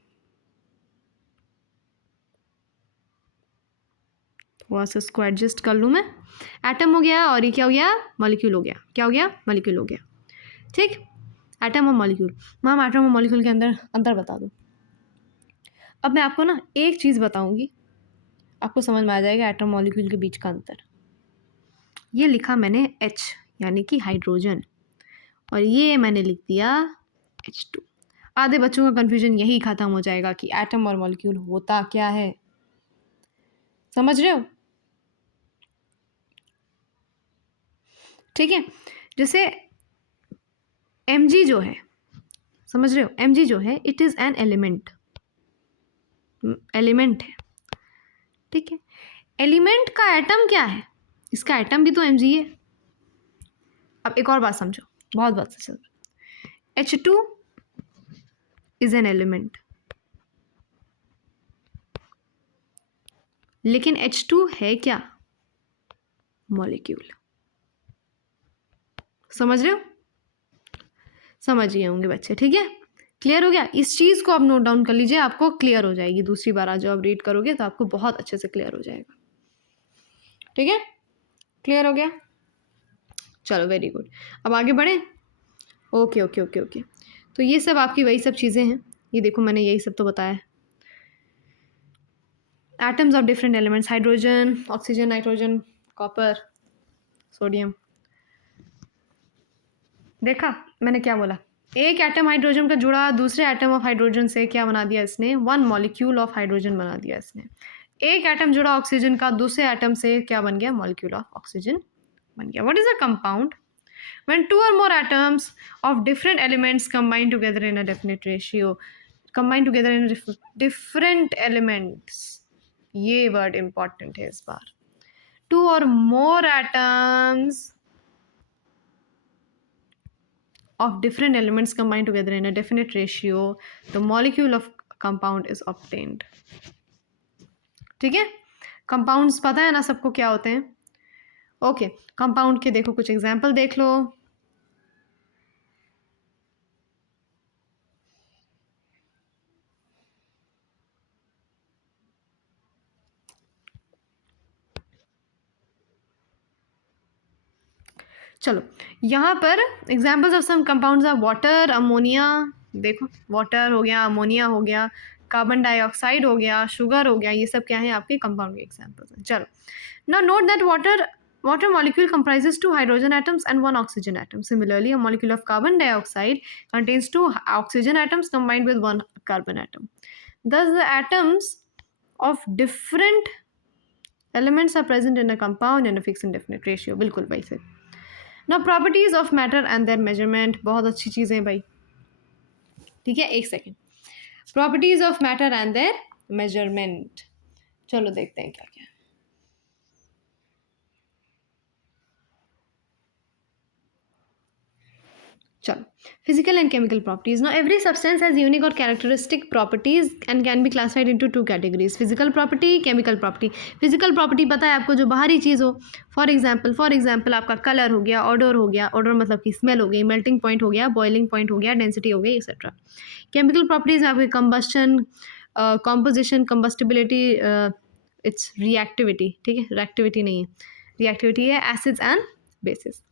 थोड़ा सा इसको एडजस्ट कर लूँ मैं। एटम हो गया और ये क्या हो गया? मॉलिक्यूल हो गया। क्या हो गया? मॉलिक्यूल हो गया। ठीक, एटम और मॉलिक्यूल। मैम एटम और मॉलिक्यूल के अंदर अंतर बता दो। अब मैं आपको ना एक चीज़ बताऊंगी, आपको समझ में आ जाएगा एटम मॉलिक्यूल के बीच का अंतर। ये लिखा मैंने H यानी कि हाइड्रोजन, और ये मैंने लिख दिया H2। आधे बच्चों का कन्फ्यूजन यही ख़त्म हो जाएगा कि एटम और मॉलिक्यूल होता क्या है। समझ रहे हो? ठीक है, जैसे Mg जो है, समझ रहे हो? Mg जो है it is an element, element है। ठीक है, एलिमेंट का एटम क्या है? इसका एटम भी तो Mg है। अब एक और बात समझो, बहुत बात से समझो। H2 इज एन एलिमेंट, लेकिन H2 है क्या? मॉलिक्यूल। समझ रहे हो? समझ गए होंगे बच्चे। ठीक है, क्लियर हो गया? इस चीज़ को आप नोट डाउन कर लीजिए, आपको क्लियर हो जाएगी। दूसरी बार आज जब आप रीड करोगे तो आपको बहुत अच्छे से क्लियर हो जाएगा। ठीक है, क्लियर हो गया? चलो वेरी गुड, अब आगे बढ़े। ओके ओके ओके ओके, तो ये सब आपकी वही सब चीज़ें हैं। ये देखो मैंने यही सब तो बताया। Atoms of different elements, hydrogen, oxygen, nitrogen, copper, sodium. देखा मैंने क्या बोला? एक एटम हाइड्रोजन का जुड़ा दूसरे एटम ऑफ हाइड्रोजन से क्या बना दिया इसने? वन मॉलिक्यूल ऑफ हाइड्रोजन बना दिया इसने। एक एटम जुड़ा ऑक्सीजन का दूसरे एटम से क्या बन गया? मॉलिक्यूल ऑफ ऑक्सीजन बन गया। What is a compound? When two or more atoms of different elements combine together in a definite ratio, combine together in different elements, ये word important है इस बार। Two or more atoms of different elements combine together in a definite ratio, the molecule of compound is obtained। ठीक है, compounds पता है ना सबको क्या होते हैं? ओके, कंपाउंड के देखो कुछ एग्जाम्पल देख लो। चलो यहाँ पर examples of some compounds are water, ammonia. देखो वाटर हो गया, अमोनिया हो गया, कार्बन डाइऑक्साइड हो गया, शुगर हो गया, ये सब क्या है? आपके कंपाउंड के एग्जाम्पल्स हैं। चलो now note that water molecule comprises 2 hydrogen atoms and 1 oxygen atom. Similarly, a molecule of carbon dioxide contains 2 oxygen atoms combined with 1 carbon atom. Thus, the atoms of different elements are present in a compound in a fixed and definite ratio. बिल्कुल भाई से। Now, properties of matter and their measurement, बहुत अच्छी चीज़ें भाई। ठीक है, एक second. Properties of matter and there measurement, चलो देखते हैं क्या क्या है। चलो, physical and chemical properties. Now every substance has unique or characteristic properties and can be classified into two categories: physical property, chemical property. physical property पता है आपको, जो बाहरी चीज़ हो, फॉर एग्जाम्पल आपका कलर हो गया, ऑडर हो गया, ऑडर मतलब कि स्मेल हो गई, मेल्टिंग पॉइंट हो गया, बॉइलिंग पॉइंट हो गया, डेंसिटी हो गई, एक्सेट्रा। केमिकल प्रॉपर्टीज में आपके कंबस्शन, कॉम्पोजिशन, कंबस्टिबिलिटी, इट्स रिएक्टिविटी, ठीक है, रिएक्टिविटी नहीं है, रिएक्टिविटी है एसिड्स एंड बेसिस।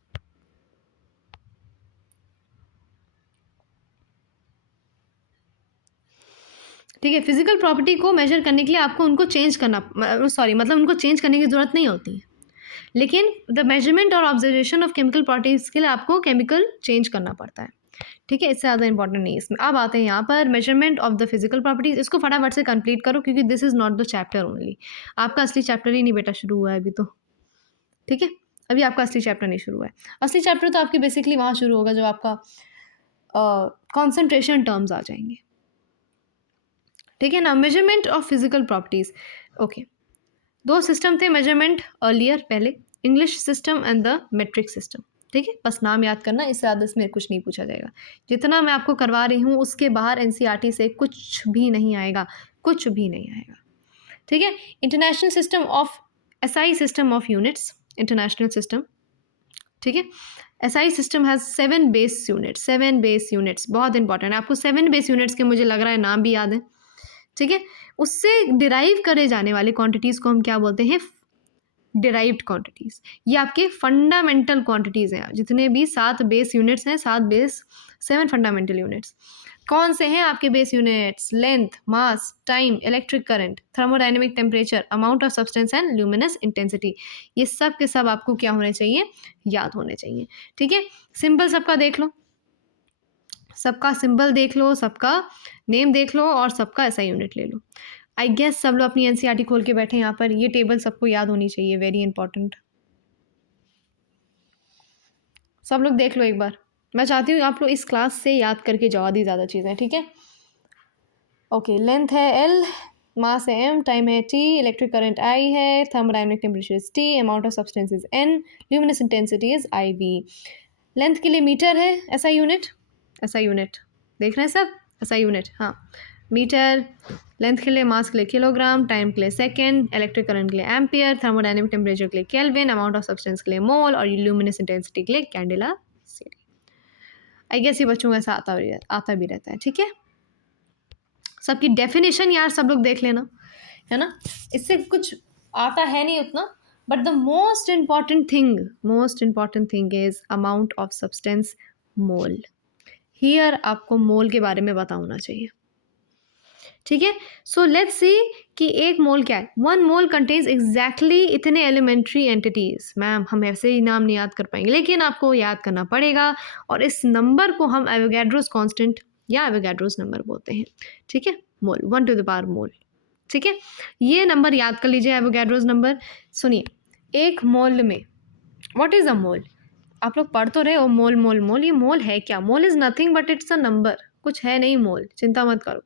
ठीक है, फिजिकल प्रॉपर्टी को मेजर करने के लिए आपको उनको चेंज करना, मतलब उनको चेंज करने की ज़रूरत नहीं होती है, लेकिन द मेजरमेंट और ऑब्जर्वेशन ऑफ केमिकल प्रॉपर्टीज़ के लिए आपको केमिकल चेंज करना पड़ता है। ठीक है, इससे ज़्यादा इंपॉर्टेंट नहीं है इसमें। अब आते हैं यहाँ पर measurement of the physical properties. इसको फटाफट से कंप्लीट करो क्योंकि this is not the chapter only. आपका असली चैप्टर ही नहीं बेटा शुरू हुआ है अभी तो। ठीक है, अभी आपका असली चैप्टर नहीं शुरू हुआ है। असली चैप्टर तो आपकी बेसिकली वहाँ शुरू होगा जब आपका कॉन्सेंट्रेशन टर्म्स आ जाएंगे। ठीक है ना, measurement of physical properties. Okay, दो सिस्टम थे मेजरमेंट अर्लियर, पहले English system and the metric system. ठीक है, बस नाम याद करना, इससे ज़्यादा इसमें कुछ नहीं पूछा जाएगा। जितना मैं आपको करवा रही हूँ उसके बाहर एनसीईआरटी से कुछ भी नहीं आएगा, कुछ भी नहीं आएगा। ठीक है, international system of SI system of units, international system. ठीक है, SI system has 7 base units, 7 base units बहुत इंपॉर्टेंट है। आपको 7 बेस यूनिट्स के मुझे लग रहा है नाम भी याद है। ठीक है, उससे डिराइव करे जाने वाली क्वांटिटीज़ को हम क्या बोलते हैं? Derived quantities. ये आपके फंडामेंटल क्वांटिटीज़ हैं, जितने भी 7 बेस यूनिट्स हैं, 7 फंडामेंटल यूनिट्स। कौन से हैं आपके base units? Length, mass, time, electric current, thermodynamic temperature, amount of substance and luminous intensity. ये सब के सब आपको क्या होने चाहिए? याद होने चाहिए। ठीक है, सिंबल सबका देख लो, सबका सिंबल देख लो, सबका नेम देख लो और सबका ऐसा यूनिट ले लो। आई गेस सब लोग अपनी एनसीईआरटी खोल के बैठे यहाँ पर, ये टेबल सबको याद होनी चाहिए, वेरी इंपॉर्टेंट। सब लोग देख लो एक बार, मैं चाहती हूँ आप लोग इस क्लास से याद करके जाओ आधी ज़्यादा चीज़ें। ठीक है, ओके, लेंथ है L, मास है M, टाइम है T, इलेक्ट्रिक करंट I है, thermodynamic temperature is T, amount of substance is N, luminous intensity is IV। Length के लिए मीटर है, ऐसा यूनिट देख रहे हैं सब, ऐसा यूनिट, हाँ मीटर। लेंथ के लिए, मास के लिए किलोग्राम, टाइम के लिए सेकेंड, इलेक्ट्रिक करंट के लिए एम्पियर, थर्मोडाइनमिक टेम्परेचर के लिए केल्विन, अमाउंट ऑफ सब्सटेंस के लिए मोल और ल्यूमिनस इंटेंसिटी के लिए कैंडेला सीरी। आई गेस ये बच्चों को ऐसा आता भी रहता है। ठीक है, सबकी डेफिनेशन यार सब लोग देख लेना, है ना, इससे कुछ आता है नहीं उतना, but the most important thing is amount of substance, mole. Here आपको मोल के बारे में पता होना चाहिए। ठीक है, सो लेट्स सी कि एक मोल क्या है। 1 मोल कंटेन्स एग्जैक्टली इतने एलिमेंट्री एंटिटीज। मैम हम ऐसे ही नाम नहीं याद कर पाएंगे, लेकिन आपको याद करना पड़ेगा, और इस नंबर को हम एवोगैड्रोस कांस्टेंट या एवोगैड्रोस नंबर बोलते हैं। ठीक है, मोल, 1 टू द पावर मोल। ठीक है, ये नंबर याद कर लीजिए, एवोगैड्रोस नंबर। सुनिए, एक मोल में, व्हाट इज अ मोल? आप लोग पढ़ तो रहे हो मोल मोल मोल, ये मोल है क्या? Mole is nothing but it's a number, कुछ है नहीं मोल, चिंता मत करो,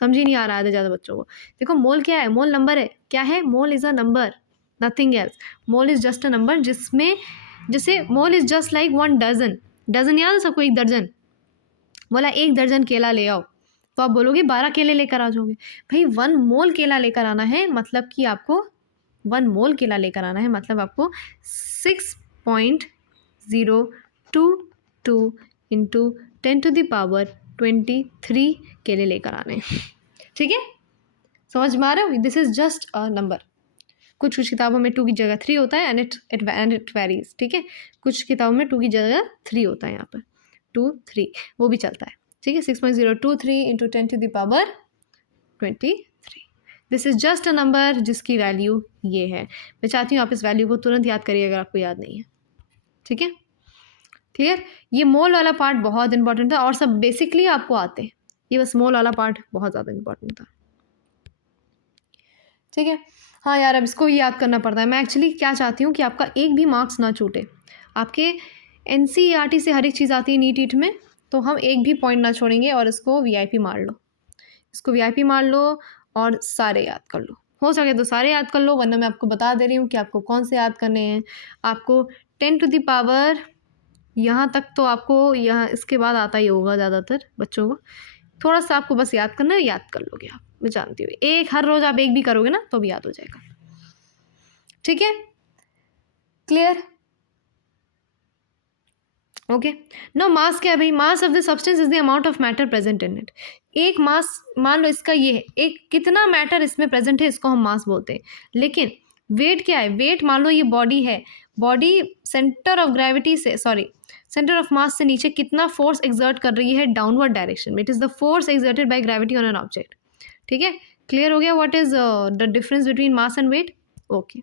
समझ ही नहीं आ रहा है ज़्यादा बच्चों को। देखो मोल क्या है? मोल नंबर है। क्या है? Mole is a number, nothing else. Mole is just a number, जिसमें जैसे mole is just like 1 dozen. Dozen याद है सबको? 1 दर्जन। बोला 1 दर्जन केला ले आओ, तो आप बोलोगे 12 केले लेकर आ जाओगे। भाई 1 मोल केला लेकर आना है, मतलब कि आपको 1 मोल केला लेकर आना है, मतलब आपको 6.022 इंटू 10⁻23 केले लेकर आने हैं। ठीक है, समझ में आ रहा है? This is just a number. कुछ किताबों में 2 की जगह 3 होता है, एंड इट वेरीज। ठीक है, कुछ किताबों में 2 की जगह 3 होता है, यहाँ पर 2 3 वो भी चलता है। ठीक है, 6.023 into 10⁻23। This is just a number जिसकी वैल्यू ये है। मैं चाहती हूँ आप इस वैल्यू को तुरंत याद करिए अगर आपको याद नहीं है। ठीक है, क्लियर? ये मोल वाला पार्ट बहुत इंपॉर्टेंट था, और सब बेसिकली आपको आते हैं, ये बस मोल वाला पार्ट बहुत ज़्यादा इंपॉर्टेंट था। ठीक है, हाँ यार अब इसको याद करना पड़ता है। मैं एक्चुअली क्या चाहती हूँ कि आपका एक भी मार्क्स ना छूटे। आपके एनसीईआरटी से हर एक चीज़ आती है नीट ईट में, तो हम एक भी पॉइंट ना छोड़ेंगे और इसको वीआईपी मार लो, इसको वीआईपी मार लो और सारे याद कर लो। हो सके तो सारे याद कर लो, वरना मैं आपको बता दे रही हूँ कि आपको कौन से याद करने हैं। आपको 10⁻, यहाँ तक तो आपको, यहाँ इसके बाद आता ही होगा ज़्यादातर बच्चों को। थोड़ा सा आपको बस याद करना है, याद कर लोगे आप, मैं जानती हूँ। एक हर रोज़ आप एक भी करोगे ना तो भी याद हो जाएगा। ठीक है, क्लियर? ओके, नो मास क्या है भाई? Mass of the substance is the amount of matter present in it. एक मास, मान लो इसका ये है, एक कितना मैटर इसमें प्रेजेंट है, इसको हम मास बोलते हैं। लेकिन वेट क्या है? वेट, मान लो ये बॉडी है, बॉडी सेंटर ऑफ ग्रेविटी से, सॉरी, सेंटर ऑफ मास से नीचे कितना फोर्स एक्सर्ट कर रही है डाउनवर्ड डायरेक्शन में। It is the force exerted by gravity on an object. ठीक है, क्लियर हो गया what is the difference between mass and weight? Okay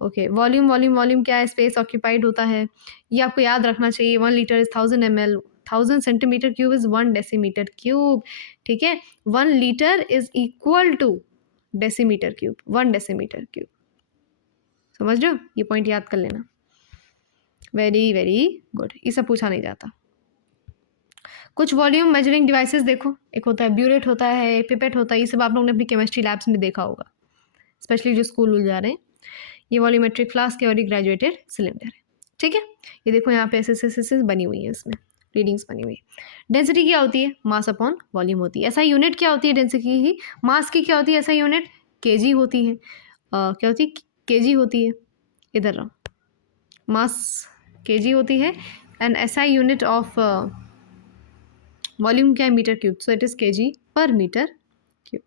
okay, volume volume volume क्या है? स्पेस ऑक्यूपाइड होता है, ये आपको याद रखना चाहिए। 1 litre is 1000 ml, 1000 centimetre cube is 1 decimetre cube. ठीक है, 1 litre is equal to decimetre cube, 1 decimetre cube. समझ रहे हो? ये पॉइंट याद कर लेना। वेरी वेरी गुड, ये सब पूछा नहीं जाता। कुछ वॉल्यूम मेजरिंग डिवाइसेस देखो, एक होता है ब्यूरेट, होता है पिपेट, होता है, ये सब आप लोगों ने अपनी केमिस्ट्री लैब्स में देखा होगा, स्पेशली जो स्कूल जा रहे हैं। ये वॉल्यूमेट्रिक फ्लास्क है और ये ग्रेजुएटेड सिलेंडर है। ठीक है, ये देखो यहाँ पे ऐसे बनी हुई है, इसमें रीडिंग्स बनी हुई है। डेंसिटी क्या होती है? मास अपॉन वॉल्यूम होती है। ऐसा यूनिट क्या होती है डेंसिटी की? मास की क्या होती है ऐसा यूनिट? केजी होती है। क्या होती है? केजी होती है। इधर रहो, मास केजी होती है एंड ऐसा यूनिट ऑफ वॉल्यूम क्या है? Metre cube, so it is KG per metre cube.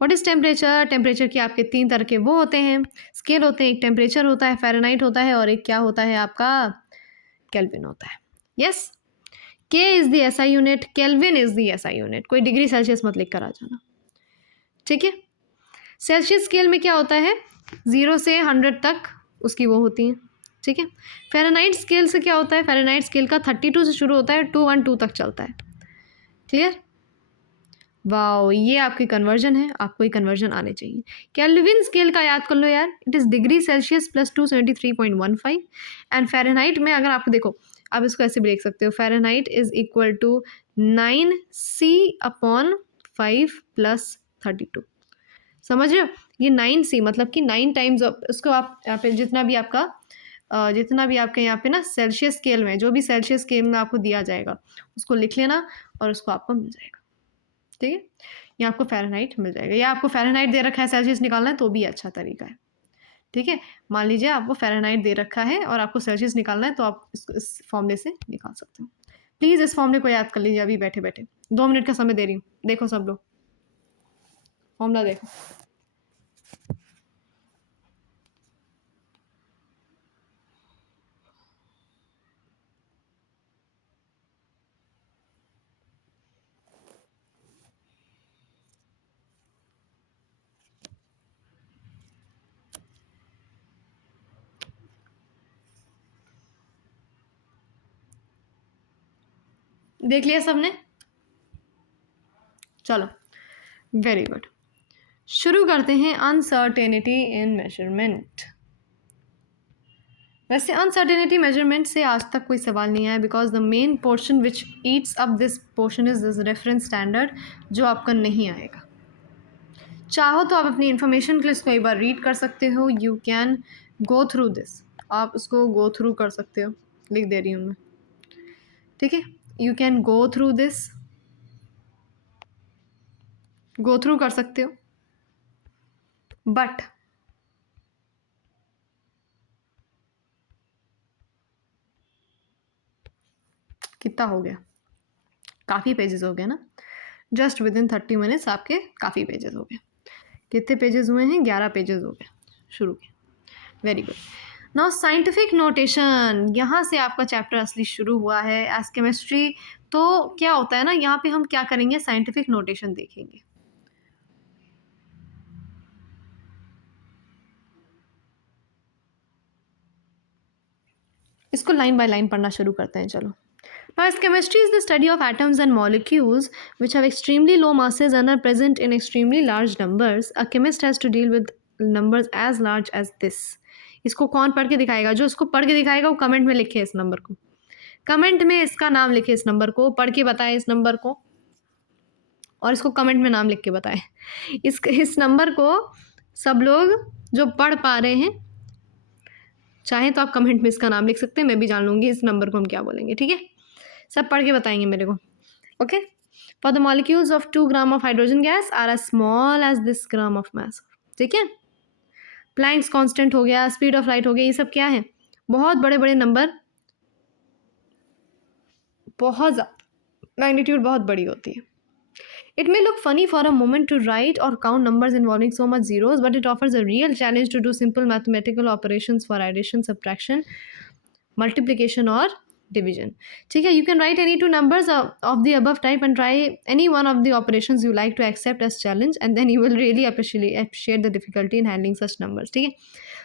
What is temperature? Temperature के आपके 3 तरह के वो होते हैं, स्केल होते हैं। एक टेम्परेचर होता है, फ़ारेनहाइट होता है, और एक क्या होता है आपका? केल्विन होता है। यस, के is the SI unit, kelvin is the SI unit. कोई डिग्री सेल्सियस मत लिख कर आ जाना। ठीक है, सेल्सियस स्केल में क्या होता है? 0 से 100 तक उसकी वो होती है। ठीक है, फ़ारेनहाइट स्केल से क्या होता है? फ़ारेनहाइट स्केल का 32 से शुरू होता है, 212 तक चलता है। क्लियर? वाओ, ये आपकी कन्वर्जन है, आपको ये कन्वर्जन आने चाहिए। केल्विन स्केल का याद कर लो यार, it is degree Celsius plus 273.15। And Fahrenheit में अगर आपको देखो, आप इसको ऐसे भी देख सकते हो, Fahrenheit is equal to 9C/5 plus 32। समझ रहे हो? ये 9C मतलब कि 9 टाइम्स ऑफ, इसको आप यहाँ पे जितना भी आपका जितना भी आपके यहाँ पे ना सेल्सियस स्केल में, जो भी सेल्सियस स्केल में आपको दिया जाएगा उसको लिख लेना और उसको आपको मिल जाएगा। ठीक है, या आपको फ़ारेनहाइट मिल जाएगा, या आपको फ़ारेनहाइट दे रखा है, सेल्सियस निकालना है तो भी अच्छा तरीका है। ठीक है, मान लीजिए आपको फ़ारेनहाइट दे रखा है और आपको सेल्सियस निकालना है, तो आप इस फॉर्मूले से निकाल सकते हो। प्लीज़ इस फॉर्मूले को याद कर लीजिए अभी बैठे बैठे। 2 मिनट का समय दे रही हूँ, देखो सब लोग फॉर्मूला देखो। देख लिया सबने? चलो, वेरी गुड। शुरू करते हैं अनसर्टेनिटी इन मेजरमेंट। वैसे अनसर्टेनिटी मेजरमेंट से आज तक कोई सवाल नहीं आया, because the main portion which Yeats up this portion is this reference standard, जो आपका नहीं आएगा। चाहो तो आप अपनी इन्फॉर्मेशन के लिए इसको एक बार रीड कर सकते हो, you can go through this, आप उसको गो थ्रू कर सकते हो, लिख दे रही हूँ मैं। ठीक है, you can go through this, go through कर सकते हो, बट कितना हो गया? काफ़ी पेजेस हो गए ना, जस्ट विद इन 30 मिनट्स आपके काफ़ी पेजेस हो गए। कितने पेजेस हुए हैं? 11 पेजेस हो गए शुरू के। Very good. Now scientific notation, यहाँ से आपका चैप्टर असली शुरू हुआ है एज केमिस्ट्री। तो क्या होता है ना, यहाँ पे हम क्या करेंगे? साइंटिफिक नोटेशन देखेंगे। इसको लाइन बाय लाइन पढ़ना शुरू करते हैं, चलो। Now, as chemistry is the study of atoms and molecules which have extremely low masses and are present in extremely large numbers, a chemist has to deal with numbers as large as this. इसको कौन पढ़ के दिखाएगा? जो इसको पढ़ के दिखाएगा वो कमेंट में लिखे इस नंबर को। कमेंट में इसका नाम लिखे, इस नंबर को पढ़ के बताएं इस नंबर को, और इसको कमेंट में नाम लिख के बताएं। इस नंबर को सब लोग जो पढ़ पा रहे हैं, चाहे तो आप कमेंट में इसका नाम लिख सकते हैं, मैं भी जान लूँगी इस नंबर को हम क्या बोलेंगे। ठीक है, सब पढ़ के बताएंगे मेरे को। Okay, for the molecules of 2 gram of hydrogen gas are as small as this gram of mass. ठीक है, प्लैंक्स कांस्टेंट हो गया, स्पीड ऑफ लाइट हो गया, ये सब क्या है, बहुत बड़े बड़े नंबर, बहुत मैग्नीट्यूड बहुत बड़ी होती है। It may look funny for a moment to write or count numbers involving so much zeros, but it offers a real challenge to do simple mathematical operations for addition, subtraction, multiplication or division. ठीक है, you can write any two numbers of the above type and try any one of the operations you like to accept as challenge, and then you will really appreciate the difficulty in handling such numbers. ठीक है,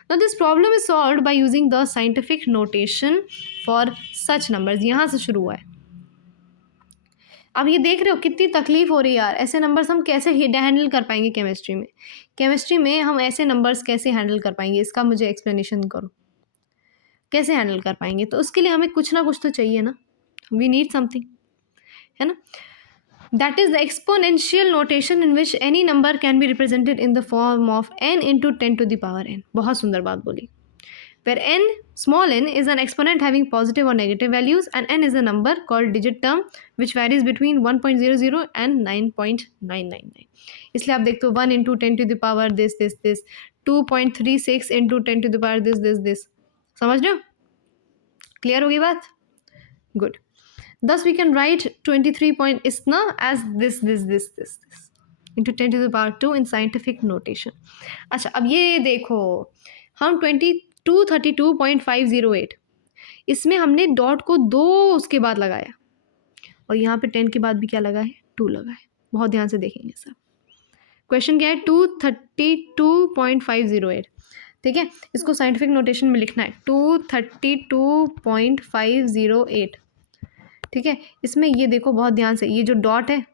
now this problem is solved by using the scientific notation for such numbers. यहाँ से शुरू हुआ है। अब ये देख रहे हो कितनी तकलीफ हो रही है यार, ऐसे नंबर्स हम कैसे हैंडल कर पाएंगे केमिस्ट्री में। केमिस्ट्री में हम ऐसे नंबर्स कैसे हैंडल कर पाएंगे, इसका मुझे एक्सप्लेनेशन करो, कैसे हैंडल कर पाएंगे। तो उसके लिए हमें कुछ ना कुछ तो चाहिए ना, वी नीड समथिंग, है ना। That is the exponential notation in which any number can be represented in the form of n into 10 to the power n। बहुत सुंदर बात बोली। Where n, small n, is an exponent having positive or negative values, and n is a number called digit term which varies between 1.00 and 9.999. इसलिए आप देखते हो 1 into 10 to the power this 2.36 into 10 to the power this। समझ रहे हो, clear होगी बात, good. Thus we can write 23 point इसना as this into 10 to the power 2 in scientific notation। अच्छा, अब ये देखो, हम 232.508, इसमें हमने डॉट को 2 उसके बाद लगाया, और यहाँ पे 10 के बाद भी क्या लगा है, 2 लगा है। बहुत ध्यान से देखेंगे सब। क्वेश्चन क्या है, 232.508। ठीक है, इसको साइंटिफिक नोटेशन में लिखना है 232.508। ठीक है, इसमें ये देखो बहुत ध्यान से, ये जो डॉट है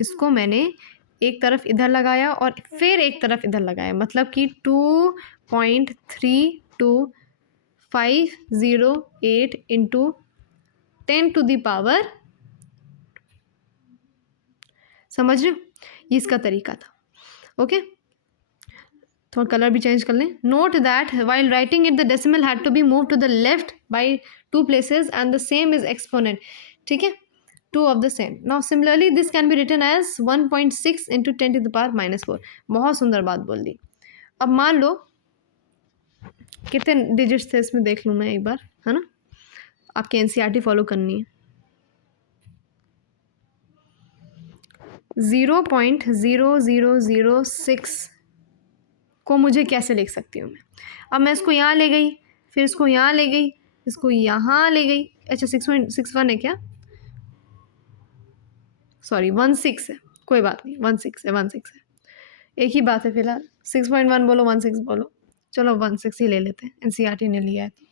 इसको मैंने एक तरफ इधर लगाया और फिर एक तरफ इधर लगाया, मतलब कि 2.32508 इंटू 10 टू द पावर। समझ रहे हो, ये इसका तरीका था। ओके, थोड़ा कलर भी चेंज कर लें। Note that while writing it the decimal had to be move to the left by 2 places and the same is exponent. ठीक है, 2 of the same. Now similarly this can be written as 1.6 into 10 to the power -4। बहुत सुंदर बात बोल दी। अब मान लो कितने digits थे इसमें, देख लूँ मैं एक बार, है ना, आपके NCERT फॉलो करनी है। 0.0006 को मुझे कैसे लिख सकती हूँ मैं। अब मैं इसको यहाँ ले गई, फिर इसको यहाँ ले गई, इसको यहाँ ले गई। अच्छा 6.61 है क्या, सॉरी 16 है, कोई बात नहीं, 16 है, एक ही बात है फिलहाल। 6.1 बोलो 16 बोलो, चलो 16 ही ले लेते हैं, NCERT ने लिया है तो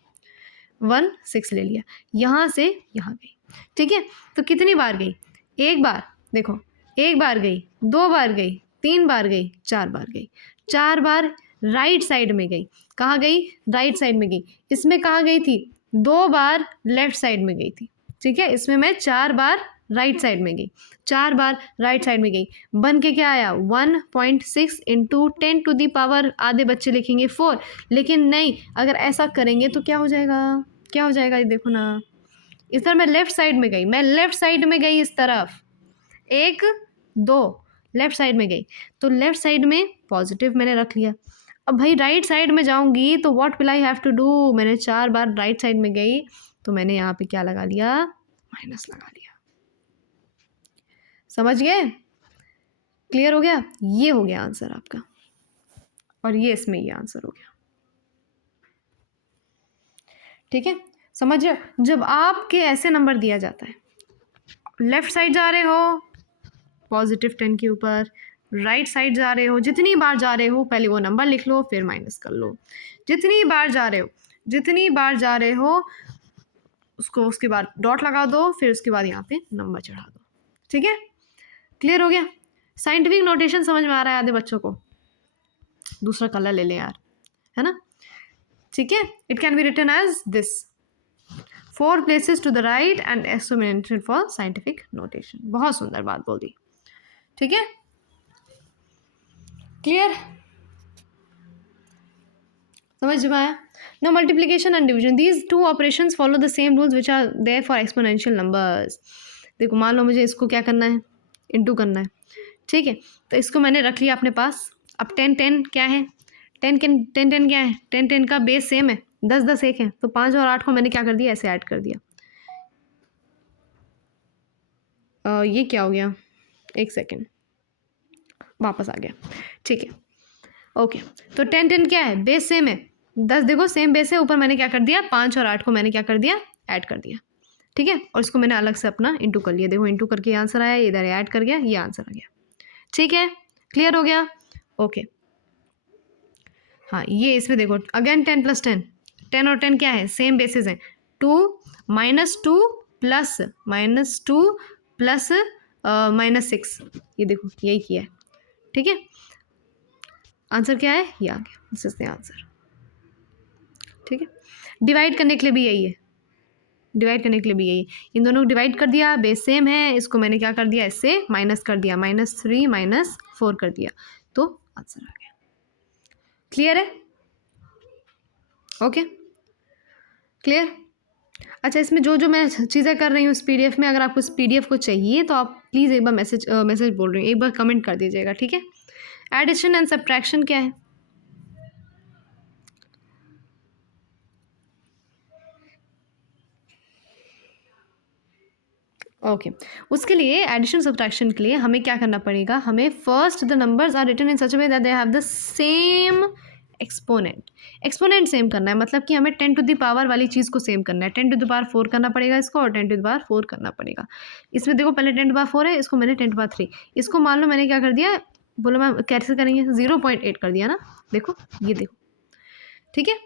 16 ले लिया। यहाँ से यहाँ गई, ठीक है, तो कितनी बार गई, एक बार, देखो एक बार गई, 2 बार गई, 3 बार गई, 4 बार गई, 4 बार राइट साइड में गई। कहाँ गई, राइट साइड में गई। इसमें कहाँ गई थी, 2 बार लेफ्ट साइड में गई थी। ठीक है, इसमें मैं 4 बार राइट साइड में गई, 4 बार राइट साइड में गई, बन के क्या आया 1.6 इंटू 10 टू दी पावर, आधे बच्चे लिखेंगे 4, लेकिन नहीं, अगर ऐसा करेंगे तो क्या हो जाएगा, क्या हो जाएगा, ये देखो ना, इस तरह मैं लेफ्ट साइड में गई, मैं लेफ्ट साइड में गई, इस तरफ 1 2 लेफ्ट साइड में गई, तो लेफ्ट साइड में पॉजिटिव मैंने रख लिया। अब भाई राइट साइड में जाऊंगी तो what will I have to do, मैंने 4 बार राइट साइड में गई तो मैंने यहाँ पे क्या लगा लिया, माइनस लगा लिया। समझ गए, क्लियर हो गया, ये हो गया आंसर आपका, और ये इसमें ये आंसर हो गया। ठीक है, समझ रहे, जब आपके ऐसे नंबर दिया जाता है, लेफ्ट साइड जा रहे हो पॉजिटिव 10 के ऊपर, राइट साइड जा रहे हो, जितनी बार जा रहे हो पहले वो नंबर लिख लो, फिर माइनस कर लो। जितनी बार जा रहे हो, जितनी बार जा रहे हो उसको, उसके बाद डॉट लगा दो, फिर उसके बाद यहाँ पे नंबर चढ़ा दो। ठीक है, क्लियर हो गया। साइंटिफिक नोटेशन समझ में आ रहा है आधे बच्चों को, दूसरा कलर ले लें यार, है ना। ठीक है, it can be written as this 4 places to the right and exponential for scientific notation. बहुत सुंदर बात बोल दी, ठीक है, क्लियर, समझ में आया. Now multiplication and division, these two operations follow the same rules which are there for exponential numbers. देखो मान लो मुझे इसको क्या करना है, इंटू करना है, ठीक है, तो इसको मैंने रख लिया अपने पास. अब 10 क्या है, 10 क्या है, 10 का बेस सेम है, 10 एक है, तो 5 और 8 को मैंने क्या कर दिया, ऐसे ऐड कर दिया. ये क्या हो गया, एक सेकेंड, वापस आ गया, ठीक है, ओके. तो 10 क्या है, बेस सेम है, 10 देखो सेम बेस है, ऊपर मैंने क्या कर दिया, 5 और 8 को मैंने क्या कर दिया, ऐड कर दिया, ठीक है, और इसको मैंने अलग से अपना इंटू कर लिया. देखो इंटू करके ये आंसर आया, इधर ऐड कर गया, ये आंसर आ गया, ठीक है, क्लियर हो गया, ओके. हाँ, ये इसमें देखो अगेन 10 + 10, 10 और 10 क्या है, सेम बेसिस है, 2 -2 प्लस -2 प्लस -6, ये देखो यही किया है, ठीक है. आंसर क्या है, ये आ गया, दिस इज द आंसर, ठीक है. डिवाइड करने के लिए भी यही है, डिवाइड करने के लिए भी यही, इन दोनों को डिवाइड कर दिया, बेस सेम है, इसको मैंने क्या कर दिया, इससे माइनस कर दिया, -3 -4 कर दिया, तो आंसर आ गया. क्लियर है, ओके, क्लियर. अच्छा, इसमें जो जो मैं चीज़ें कर रही हूँ इस PDF में, अगर आपको इस PDF को चाहिए तो आप प्लीज़ एक बार मैसेज बोल रही हूँ, एक बार कमेंट कर दीजिएगा, ठीक है. एडिशन एंड सब्ट्रैक्शन क्या है, ओके. उसके लिए एडिशन सब्ट्रैक्शन के लिए हमें क्या करना पड़ेगा, हमें first the numbers are written in such a way that they have the same exponent. Exponent same करना है, मतलब कि हमें 10 टू द पावर वाली चीज़ को सेम करना है, 10 टू द पावर 4 करना पड़ेगा इसको, और 10 टू द पावर 4 करना पड़ेगा. इसमें देखो पहले 10 टू द पावर 4 है, इसको मैंने 10 टू द पावर 3, इसको मान लो मैंने क्या कर दिया, बोलो मैम कैसे करेंगे, 0.8 कर दिया ना, देखो ये देखो, ठीक है,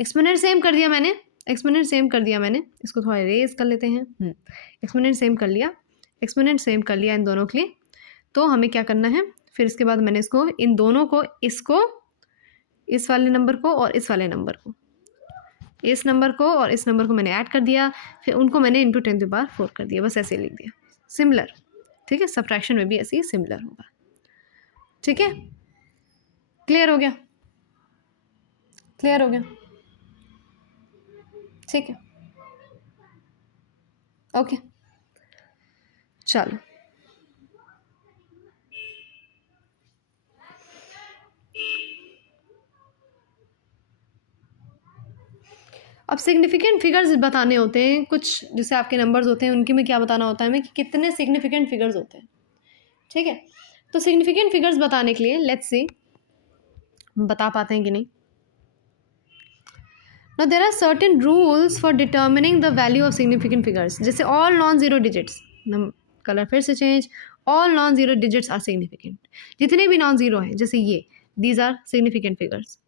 एक्सपोनेंट सेम कर दिया मैंने, एक्सपोनेंट सेम कर दिया मैंने, इसको थोड़ा रेज कर लेते हैं. एक्सपोनेंट सेम कर लिया, एक्सपोनेंट सेम कर लिया इन दोनों के लिए. तो हमें क्या करना है, फिर इसके बाद मैंने इसको, इन दोनों को, इसको, इस वाले नंबर को और इस वाले नंबर को, इस नंबर को और इस नंबर को मैंने ऐड कर दिया, फिर उनको मैंने इंटू 10 टू द पावर 4 कर दिया, बस ऐसे लिख दिया, सिमिलर, ठीक है. सब्ट्रैक्शन में भी ऐसे ही सिमिलर होगा, ठीक है, क्लियर हो गया, क्लियर हो गया, ठीक है, ओके. चलो, अब सिग्निफिकेंट फिगर्स बताने होते हैं कुछ, जैसे आपके नंबर्स होते हैं उनके में क्या बताना होता है हमें कि कितने सिग्निफिकेंट फिगर्स होते हैं, ठीक है. तो सिग्निफिकेंट फिगर्स बताने के लिए लेट्स सी बता पाते हैं कि नहीं. Now there are certain rules for determining the value of significant figures. जैसे all non-zero digits, कलर फिर से change, all non-zero digits are significant. जितने भी non-zero हैं, जैसे ये, these are significant figures.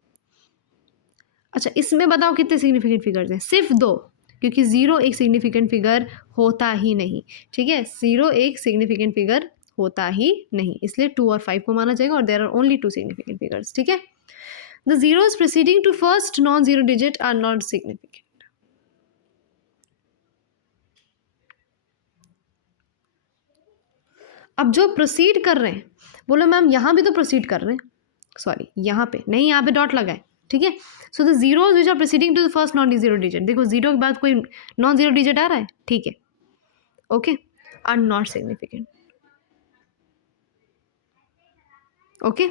अच्छा, इसमें बताओ कितने significant figures हैं, सिर्फ 2, क्योंकि 0 एक significant figure होता ही नहीं, ठीक है, 0 एक significant figure होता ही नहीं, इसलिए 2 और 5 को माना जाएगा, और there are only 2 significant figures, ठीक है. The zeros preceding to first non-zero digit are not significant. अब जो प्रोसीड कर रहे हैं, बोलो मैम यहाँ भी तो प्रोसीड कर रहे हैं, सॉरी यहाँ पे नहीं, यहाँ पे डॉट लगा है, ठीक है. So the zeros which are proceeding to the first non zero digit, देखो जीरो के बाद कोई नॉन जीरो डिजिट आ रहा है, ठीक है, okay, are not significant, okay.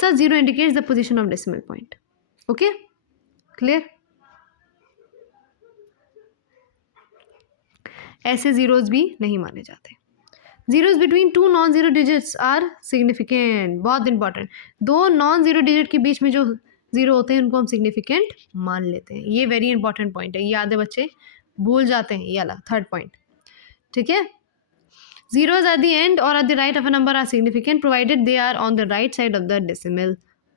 Sir zero indicates the position of decimal point, okay, clear. ऐसे zeros भी नहीं माने जाते. Zeros between 2 non zero digits are significant, बहुत इंपॉर्टेंट, 2 नॉन जीरो डिजिट के बीच में जो जीरो होते हैं उनको हम सिग्निफिकेंट मान लेते हैं. ये वेरी इंपॉर्टेंट पॉइंट है, ये आधे बच्चे भूल जाते हैं, ये वाला थर्ड पॉइंट, ठीक है. Zeros at the end or at the right of a number are significant provided they are on the right side of the decimal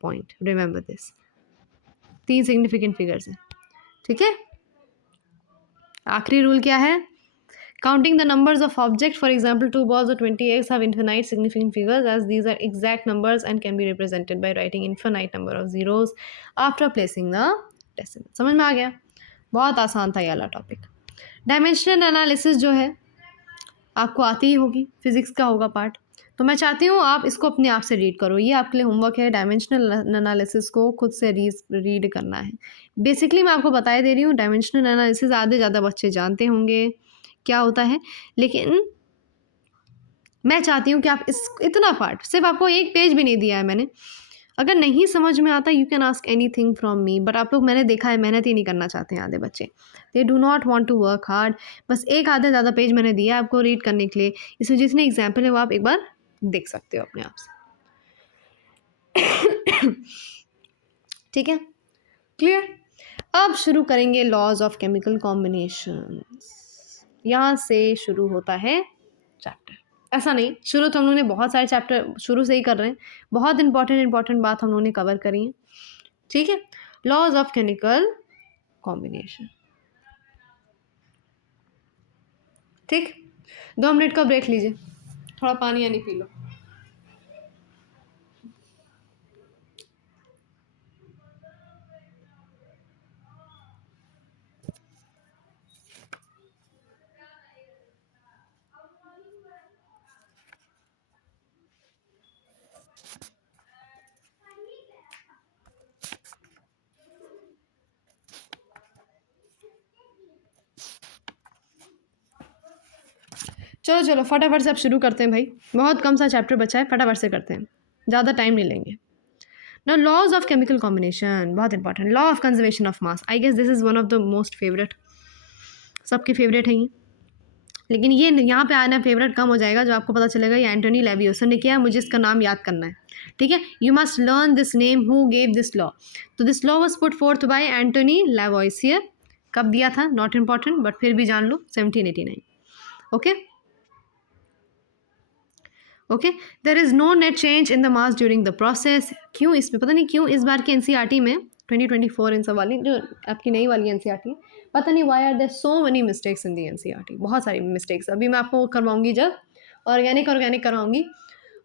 point. Remember this. 3 significant figures हैं, ठीक है. आखिरी रूल क्या है, counting the numbers of objects, for example 2 balls or 20 eggs have infinite significant figures as these are exact numbers and can be represented by writing infinite number of zeros after placing the decimal. समझ में आ गया, बहुत आसान था ये वाला topic, dimensional analysis जो है आपको आती ही होगी, फिजिक्स का होगा पार्ट। तो मैं चाहती हूँ आप इसको अपने आप से रीड करो, ये आपके लिए होमवर्क है, डायमेंशनल एनालिसिस को खुद से रीड करना है। बेसिकली मैं आपको बता दे रही हूँ, डायमेंशनल एनालिसिस आधे ज़्यादा बच्चे जानते होंगे क्या होता है, लेकिन मैं चाहती हूँ कि आप इस इतना पार्ट, सिर्फ आपको एक पेज भी नहीं दिया है मैंने, अगर नहीं समझ में आता you can ask any thing from me, but आप लोग मैंने देखा है मेहनत ही नहीं करना चाहते हैं आधे बच्चे, they do not want to work hard. बस एक आधे ज़्यादा पेज मैंने दिया है आपको रीड करने के लिए, इसमें जितने एग्जाम्पल है वो आप एक बार देख सकते हो अपने आप से। ठीक है, क्लियर। अब शुरू करेंगे लॉज ऑफ केमिकल कॉम्बिनेशन। यहाँ से शुरू होता है चैप्टर। ऐसा नहीं, शुरू तो हम लोगों ने बहुत सारे चैप्टर शुरू से ही कर रहे हैं, बहुत इंपॉर्टेंट बात हम लोगों ने कवर करी है। ठीक है, लॉज ऑफ केमिकल कॉम्बिनेशन। ठीक, 2 मिनट का ब्रेक लीजिए, थोड़ा पानी यानी पी लो। चलो चलो फटाफट से अब शुरू करते हैं भाई, बहुत कम सा चैप्टर बचा है, फटाफट से करते हैं, ज़्यादा टाइम नहीं लेंगे। Now laws of chemical combination, बहुत important. Law of conservation of mass, I guess this is one of the most favourite, सबके फेवरेट है ये, लेकिन ये यहाँ पे आना फेवरेट कम हो जाएगा जो आपको पता चलेगा ये एंटोनी लेवियोसन ने किया है, मुझे इसका नाम याद करना है। ठीक है, you must learn this name, who gave this law. तो this law was put forth by Antoine Lavoisier. कब दिया था नॉट इम्पॉर्टेंट, बट फिर भी जान लो, 1789। Okay okay, there is no net change in the mass during the process. क्यों इसमें पता नहीं क्यों इस बार की एनसीईआरटी में 2024 इन सब वाली जो आपकी नई वाली एनसीईआरटी, पता नहीं why are there so many mistakes in the NCERT, बहुत सारी मिस्टेक्स। अभी मैं आपको करवाऊंगी जब ऑर्गेनिक करवाऊंगी,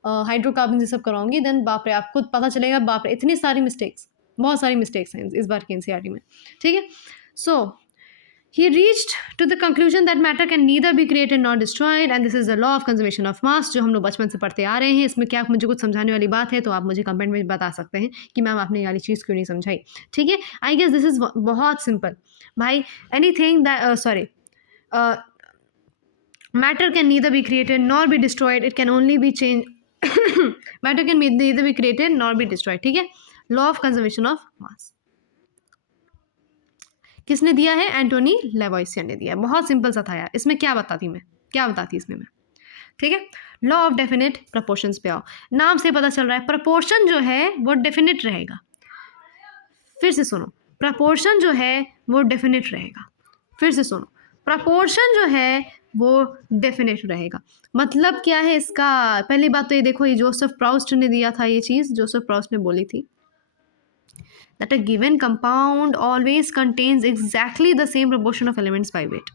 हाइड्रोकार्बन ये सब करवाऊंगी, देन बाप रे आपको पता चलेगा, बाप रे इतनी सारी मिस्टेक्स, बहुत सारी मिस्टेक्स हैं इस बार की एनसीईआरटी में। ठीक है, सो he reached to the conclusion that matter can neither be created nor destroyed and this is the law of conservation of mass, जो हम लोग बचपन से पढ़ते आ रहे हैं। इसमें क्या मुझे कुछ समझाने वाली बात है तो आप मुझे कमेंट में बता सकते हैं कि मैम आपने ये वाली चीज़ क्यों नहीं समझाई। ठीक है, आई गेस दिस इज़ बहुत सिंपल भाई। Anything that sorry matter can neither be created nor be destroyed, it can only B change matter can neither be created nor be destroyed. ठीक है, लॉ ऑफ कंजर्वेशन ऑफ मास किसने दिया है? एंटोनी लेवोइसियर ने दिया है। बहुत सिंपल सा था यार, इसमें क्या बताती इसमें मैं। ठीक है, लॉ ऑफ डेफिनेट प्रपोर्शंस पे आओ। नाम से पता चल रहा है प्रपोर्शन जो है वो डेफिनेट रहेगा। फिर से सुनो, प्रपोर्शन जो है वो डेफिनेट रहेगा। फिर से सुनो, प्रपोर्शन जो है वो डेफिनेट रहेगा। मतलब क्या है इसका? पहली बात तो ये देखो, ये जोसेफ प्राउस्ट ने दिया था ये चीज़, जोसेफ प्राउस्ट ने बोली थी that a given compound always contains exactly the same proportion of elements by weight.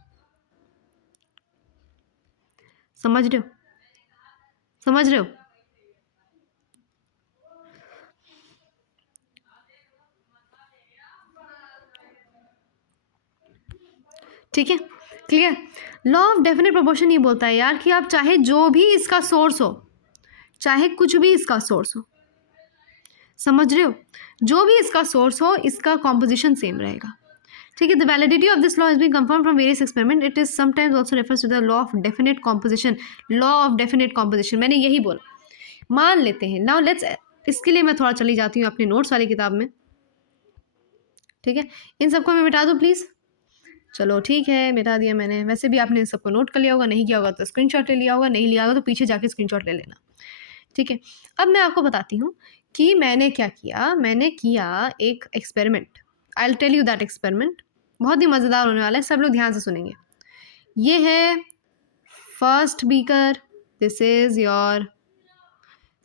समझ रहे हो? ठीक है, clear. Law of definite proportion ये बोलता है यार कि आप चाहे जो भी इसका सोर्स हो, चाहे कुछ भी इसका सोर्स हो, समझ रहे हो, जो भी इसका सोर्स हो इसका कॉम्पोजिशन सेम रहेगा। ठीक है, the validity of this law is been confirm from various experiment, it is sometimes also refers to the law of definite composition. Law of definite composition मैंने यही बोला, मान लेते हैं। नाउ लेट्स, इसके लिए मैं थोड़ा चली जाती हूँ अपने नोट्स वाली किताब में। ठीक है, इन सबको मैं मिटा दूँ प्लीज़। चलो ठीक है, मिटा दिया मैंने। वैसे भी आपने इन सबको नोट कर लिया होगा, नहीं किया होगा तो स्क्रीनशॉट ले लिया होगा, नहीं लिया होगा तो पीछे जाके स्क्रीनशॉट ले लेना। ठीक है, अब मैं आपको बताती हूँ कि मैंने क्या किया। मैंने किया एक experiment, I will tell you that experiment, बहुत ही मज़ेदार होने वाला है, सब लोग ध्यान से सुनेंगे। ये है first beaker, this is your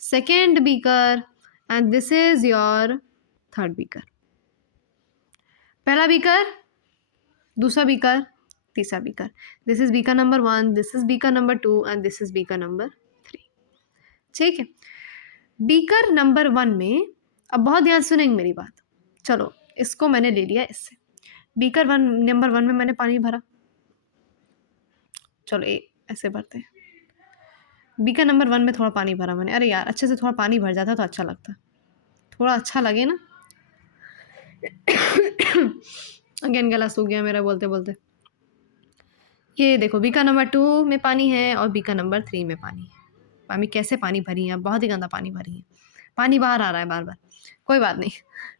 second beaker and this is your third beaker. पहला बीकर, दूसरा बीकर, तीसरा beaker. This is beaker number 1, this is beaker number 2 and this is beaker number 3। ठीक है, बीकर नंबर 1 में, अब बहुत ध्यान सुनेंगे मेरी बात। चलो इसको मैंने ले लिया इससे, बीकर नंबर 1 में मैंने पानी भरा, चलो ऐसे भरते हैं। बीकर नंबर 1 में थोड़ा पानी भरा मैंने। अरे यार, अच्छे से थोड़ा पानी भर जाता तो अच्छा लगता, थोड़ा अच्छा लगे ना। अगेन गला सूख गया मेरा बोलते बोलते। ये देखो, बीकर नंबर 2 में पानी है और बीकर नंबर 3 में पानी है। मामी कैसे पानी भरी है, बहुत ही गंदा पानी भरी है, पानी बाहर आ रहा है बार बार। कोई बात नहीं,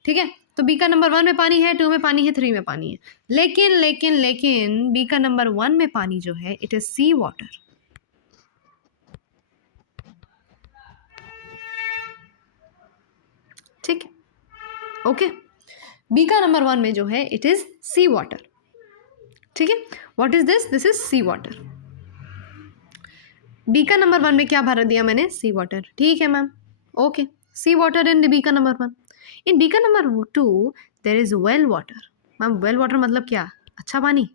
ठीक है। तो बीकर नंबर 1 में पानी है, 2 में पानी है, 3 में पानी है। लेकिन लेकिन लेकिन बीकर नंबर 1 में पानी जो है, इट इज सी वाटर। ठीक है, ओके। बीकर नंबर 1 में जो है, इट इज सी वाटर। ठीक है, what is this? This is sea water. Beaker number 1 में क्या भर दिया मैंने? Sea water. ठीक है ma'am, okay. Sea water in beaker number 1। In beaker number 2 there is well water. Ma'am well water मतलब क्या? अच्छा पानी,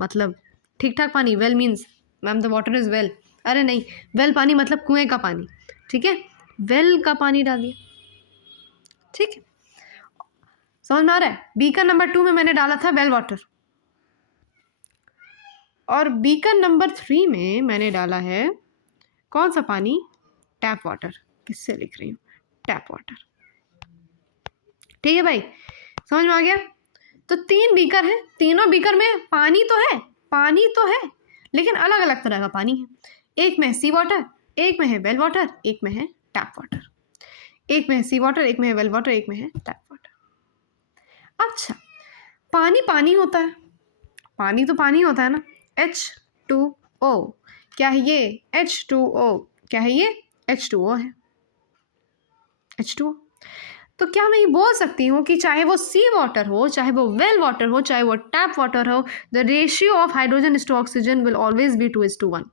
मतलब ठीक ठाक पानी। Well means ma'am the water is well. अरे नहीं, वेल पानी मतलब कुएं का पानी। ठीक है, वेल का पानी डाल दिया। ठीक है, समझ में आ रहा है? बीकर नंबर 2 में मैंने डाला था वेल वाटर, और बीकर नंबर 3 में मैंने डाला है कौन सा पानी? Tap water. किससे लिख रही हूँ? Tap water. ठीक है भाई, समझ में आ गया? तो 3 बीकर है, तीनों बीकर में पानी तो है, पानी तो है, लेकिन अलग अलग तरह का पानी है। एक में है सी वाटर, एक में है वेल वाटर, एक में है टैप वाटर। एक में है सी वाटर, एक में है वेल वाटर, एक में है टैप वाटर। अच्छा, पानी पानी होता है, पानी तो पानी होता है ना। H2O क्या है ये? H2O क्या है ये? H2O है, H2O। तो क्या मैं ये बोल सकती हूँ कि चाहे वो सी वाटर हो, चाहे वो वेल वाटर हो, चाहे वो टैप वाटर हो, the ratio of hydrogen to oxygen will always be 2:1।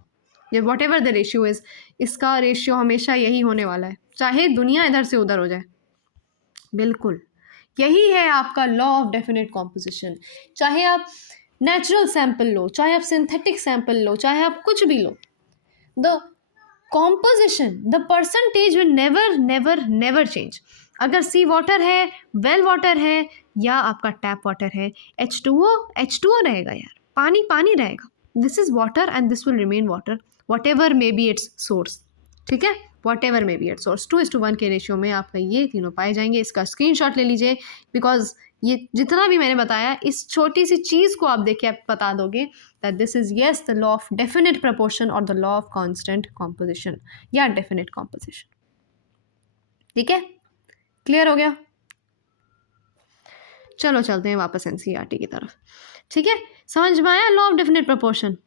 ये whatever the ratio is, इसका रेशियो हमेशा यही होने वाला है, चाहे दुनिया इधर से उधर हो जाए। बिल्कुल यही है आपका लॉ ऑफ डेफिनेट कॉम्पोजिशन। चाहे आप नेचुरल सैंपल लो, चाहे आप सिंथेटिक सैंपल लो, चाहे आप कुछ भी लो, the composition, the percentage will never never never change. अगर सी वाटर है, वेल वाटर है, या आपका टैप वाटर है, H2O रहेगा यार, पानी पानी रहेगा। This is water and this will remain water, what ever may be it's source. ठीक है, what ever may be it's source. 2:1 के रेशियो में आपका ये तीनों पाए जाएंगे। इसका स्क्रीनशॉट ले लीजिए, बिकॉज ये जितना भी मैंने बताया, इस छोटी सी चीज़ को आप देख के आप बता दोगे that this is yes the law of definite proportion और the law of constant composition या डेफिनेट कॉम्पोजिशन। ठीक है, क्लियर हो गया? चलो चलते हैं वापस एनसीईआरटी की तरफ। ठीक है, समझ में आया लॉ ऑफ डेफिनेट प्रपोर्शन?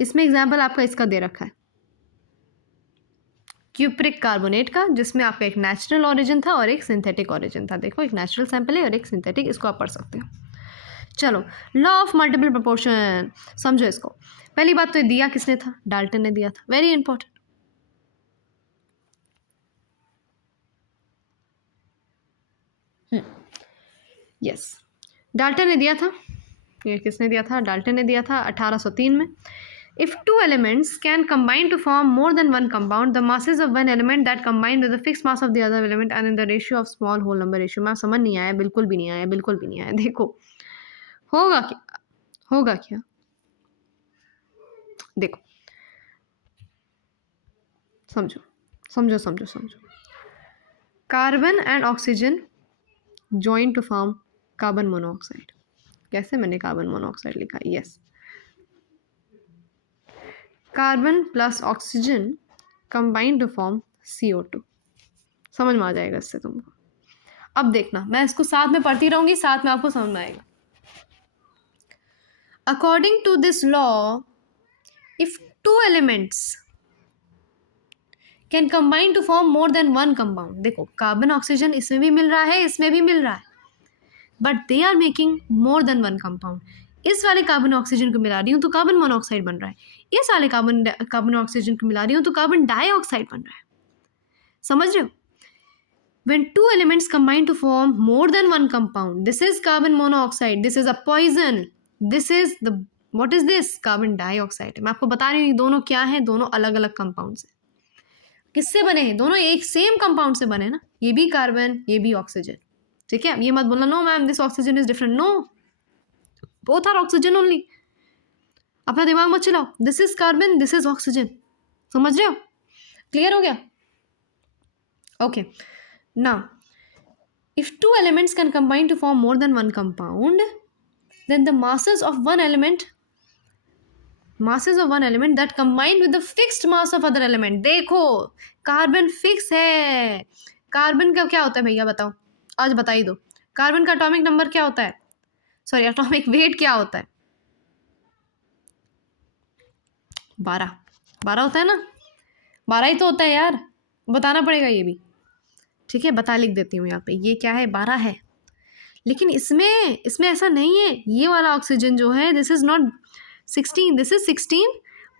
इसमें एग्जाम्पल आपका इसका दे रखा है, क्यूप्रिक कार्बोनेट का, जिसमें आपका एक नेचुरल ओरिजिन था और एक सिंथेटिक ओरिजिन था। देखो, एक नेचुरल सैंपल है और एक सिंथेटिक, इसको आप पढ़ सकते हो। चलो, लॉ ऑफ मल्टीपल प्रोपोर्शन समझो इसको। पहली बात तो ये दिया किसने था? डाल्टन ने दिया था, वेरी इंपॉर्टेंट। यस, डाल्टन ने दिया था। ये किसने दिया था? डाल्टन ने दिया था 1803 में। If two elements can combine to form more than one compound, the masses of one element that combine with the fixed mass of the other element and in the ratio of small whole number ratio। मैं समझ नहीं आया, बिल्कुल भी नहीं आया, बिल्कुल भी नहीं आया। देखो होगा क्या, होगा क्या, देखो समझो समझो समझो समझो। Carbon and oxygen join to form carbon monoxide. कैसे मैंने कार्बन मोनोऑक्साइड लिखा? Yes, carbon plus oxygen combine to form CO2। समझ में आ जाएगा इससे तुमको। अब देखना, मैं इसको साथ में पढ़ती रहूंगी, साथ में आपको समझ में आएगा। According to this law, if two elements can combine to form more than one compound, देखो कार्बन ऑक्सीजन इसमें भी मिल रहा है, इसमें भी मिल रहा है, but they are making more than one compound. इस वाले कार्बन ऑक्सीजन को मिला रही हूँ तो कार्बन मोनोऑक्साइड बन रहा है, इस वाले कार्बन ऑक्सीजन को मिला रही हूँ तो कार्बन डाइऑक्साइड बन रहा है। समझ रहे हो? When two elements combine to form more than one compound, this is carbon monoxide, this is a poison, this is the, what is this? Carbon dioxide. मैं आपको बता रही हूँ दोनों क्या है, दोनों अलग अलग कंपाउंड से। किससे बने हैं? दोनों एक सेम कंपाउंड से बने ना, ये भी कार्बन, ये भी ऑक्सीजन। ठीक है, ये मत बोलना no ma'am this oxygen is different, no, both are oxygen only. अपना दिमाग मत चलाओ, this is carbon, this is oxygen, समझ रहे हो? क्लियर हो गया? Okay, now if two elements can combine to form more than one compound, then the masses of one element that combine with the fixed mass of other element. देखो carbon fix है, carbon का क्या होता है भैया बताओ, आज बता ही दो। कार्बन का एटॉमिक नंबर क्या होता है, सॉरी एटॉमिक वेट क्या होता है? 12 12 होता है ना, 12 ही तो होता है यार, बताना पड़ेगा ये भी, ठीक है? बता लिख देती हूँ यहाँ पे, ये क्या है, 12 है। लेकिन इसमें ऐसा नहीं है, ये वाला ऑक्सीजन जो है, this is not 16, this is 16,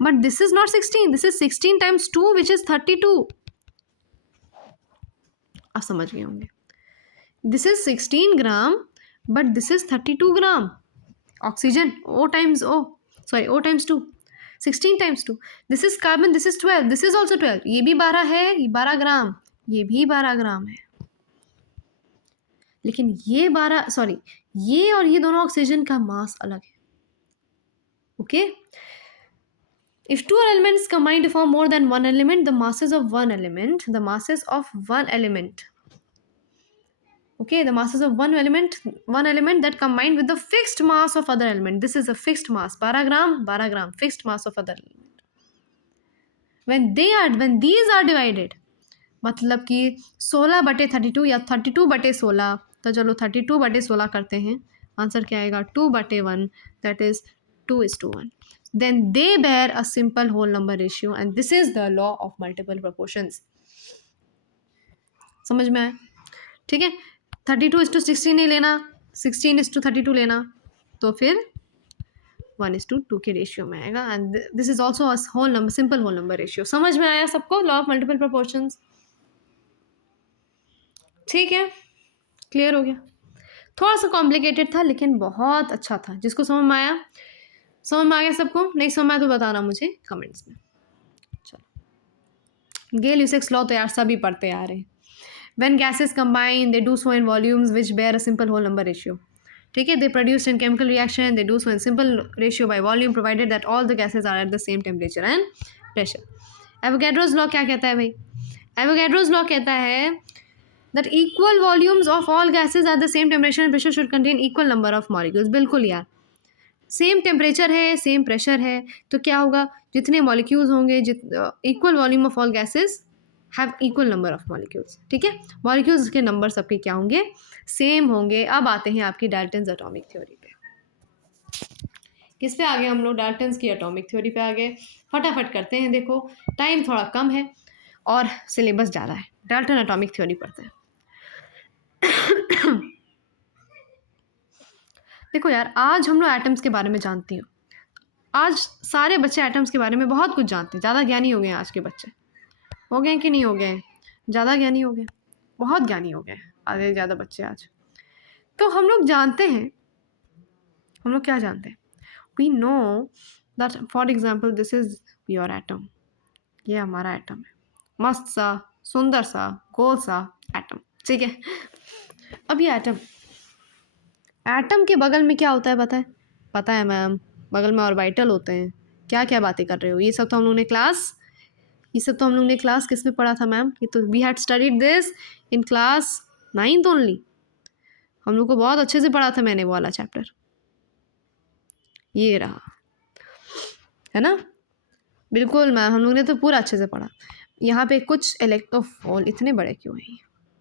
but this is not 16, this is 16 times 2 which is 32। आप समझ गए होंगे, this is 16 gram but this is 32 gram oxygen, O times O, 16 times 2, this is carbon, this is 12, this is also 12, ये भी 12 है, ये 12 ग्राम, ये भी 12 ग्राम है। लेकिन ये और ये दोनों ऑक्सीजन का मास अलग है। Okay, if two elements combine to form more than one element, the masses of one element that combine with the fixed mass of other element, this is a fixed mass, 12 gram, fixed mass of other element, when these are divided, मतलब कि 16/32 या 32/16, तो चलो 32/16 करते हैं, answer क्या आएगा, 2/1, that is 2:1, then they bear a simple whole number ratio, and this is the law of multiple proportions। समझ में आया? ठीक है, 32:16 नहीं लेना, 16:32 लेना, तो फिर 1:2 के रेशियो में आएगा, and this is also whole number, simple whole number ratio. समझ में आया सबको लॉ ऑफ मल्टीपल प्रोपोर्शंस? ठीक है, क्लियर हो गया? थोड़ा सा कॉम्प्लिकेटेड था लेकिन बहुत अच्छा था। जिसको समझ में आ गया सबको? नहीं समझ में आया तो बताना मुझे कमेंट्स में। चलो, गेल-ल्यूसेक्स लॉ तो यार सभी पढ़ते आ रहे हैं। When gases combine they do so in volumes which bear a simple whole number ratio. ठीक है, they produce in chemical reaction, they do so in simple ratio by volume provided that all the gases are at the same temperature and pressure. Avogadro's law क्या कहता है भाई? Avogadro's law कहता है that equal volumes of all gases at the same temperature and pressure should contain equal number of molecules। बिल्कुल यार, same temperature है, same pressure है, तो क्या होगा, जितने मॉलिक्यूल्स होंगे, equal volume of all gases have equal number of molecules. ठीक है, मॉलिक्यूल्स के नंबर सबके क्या होंगे, सेम होंगे। अब आते हैं आपकी डाल्टन्स एटॉमिक थ्योरी पे। किस पे आ गए हम लोग? डाल्टन्स की एटॉमिक थ्योरी पे आ गए। फटाफट करते हैं, देखो टाइम थोड़ा कम है और सिलेबस ज़्यादा है। डाल्टन एटॉमिक थ्योरी पढ़ते हैं। देखो यार, आज हम लोग एटम्स के बारे में जानती हूँ। आज सारे बच्चे एटम्स के बारे में बहुत कुछ जानते हैं, ज़्यादा ज्ञानी हो गए हैं आज के बच्चे। हो गए कि नहीं हो गए? ज़्यादा ज्ञानी हो गए, बहुत ज्ञानी हो गए आधे ज़्यादा बच्चे आज। तो हम लोग जानते हैं, हम लोग क्या जानते हैं? We know that for example this is your atom, ये हमारा एटम है, मस्त सा, सुंदर सा, गोल सा एटम। ठीक है, अब ये एटम के बगल में क्या होता है पता है मैम? बगल में ऑर्बिटल होते हैं। क्या क्या बातें कर रहे हो? ये सब तो हम लोग ने क्लास किस में पढ़ा था मैम? ये तो we had studied this in class 9th only. हम लोग को बहुत अच्छे से पढ़ा था मैंने वो वाला चैप्टर, ये रहा है ना? बिल्कुल मैम, हम लोग ने तो पूरा अच्छे से पढ़ा। यहाँ पे कुछ इतने बड़े क्यों हैं?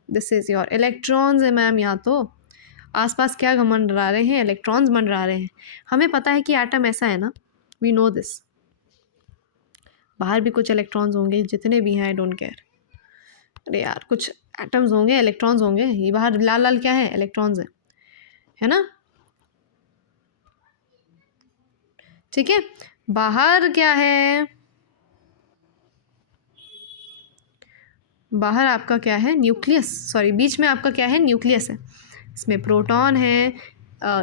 दिस इज़ योर इलेक्ट्रॉन्स है मैम। यहाँ तो आसपास क्या मंडरा रहे हैं? इलेक्ट्रॉन्स मंडरा रहे हैं। हमें पता है कि एटम ऐसा है ना, वी नो दिस। बाहर भी कुछ इलेक्ट्रॉन्स होंगे, जितने भी हैं आई डोंट केयर। अरे यार, कुछ एटम्स होंगे, इलेक्ट्रॉन्स होंगे। ये बाहर लाल लाल क्या है? इलेक्ट्रॉन्स है ना? ठीक है, बाहर क्या है? बाहर आपका क्या है? न्यूक्लियस। सॉरी, बीच में आपका क्या है? न्यूक्लियस है। इसमें प्रोटॉन है,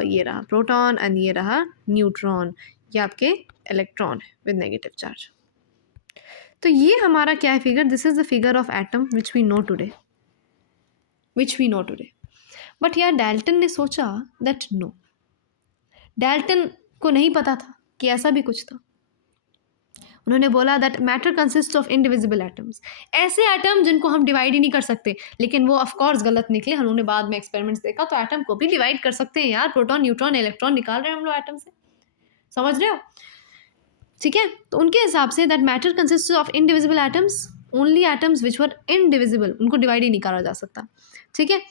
ये रहा प्रोटॉन, एंड ये रहा न्यूट्रॉन। ये आपके इलेक्ट्रॉन है विद नेगेटिव चार्ज। तो ये हमारा क्या है figure? This is the figure of atom which we know today. But यार डाल्टन ने सोचा दैट नो, डाल्टन को नहीं पता था कि ऐसा भी कुछ था। उन्होंने बोला that matter consist of indivisible atoms, ऐसे एटम जिनको हम डिवाइड ही नहीं कर सकते। लेकिन वो ऑफकोर्स गलत निकले, उन्होंने बाद में एक्सपेरिमेंट्स देखा तो एटम को भी डिवाइड कर सकते हैं यार, प्रोटॉन न्यूट्रॉन इलेक्ट्रॉन निकाल रहे हैं हम लोग एटम से, समझ रहे हो? ठीक है, तो उनके हिसाब say that matter consist of indivisible atoms, only atoms which were indivisible, उनको डिवाइड ही नहीं करा जा सकता। ठीक है,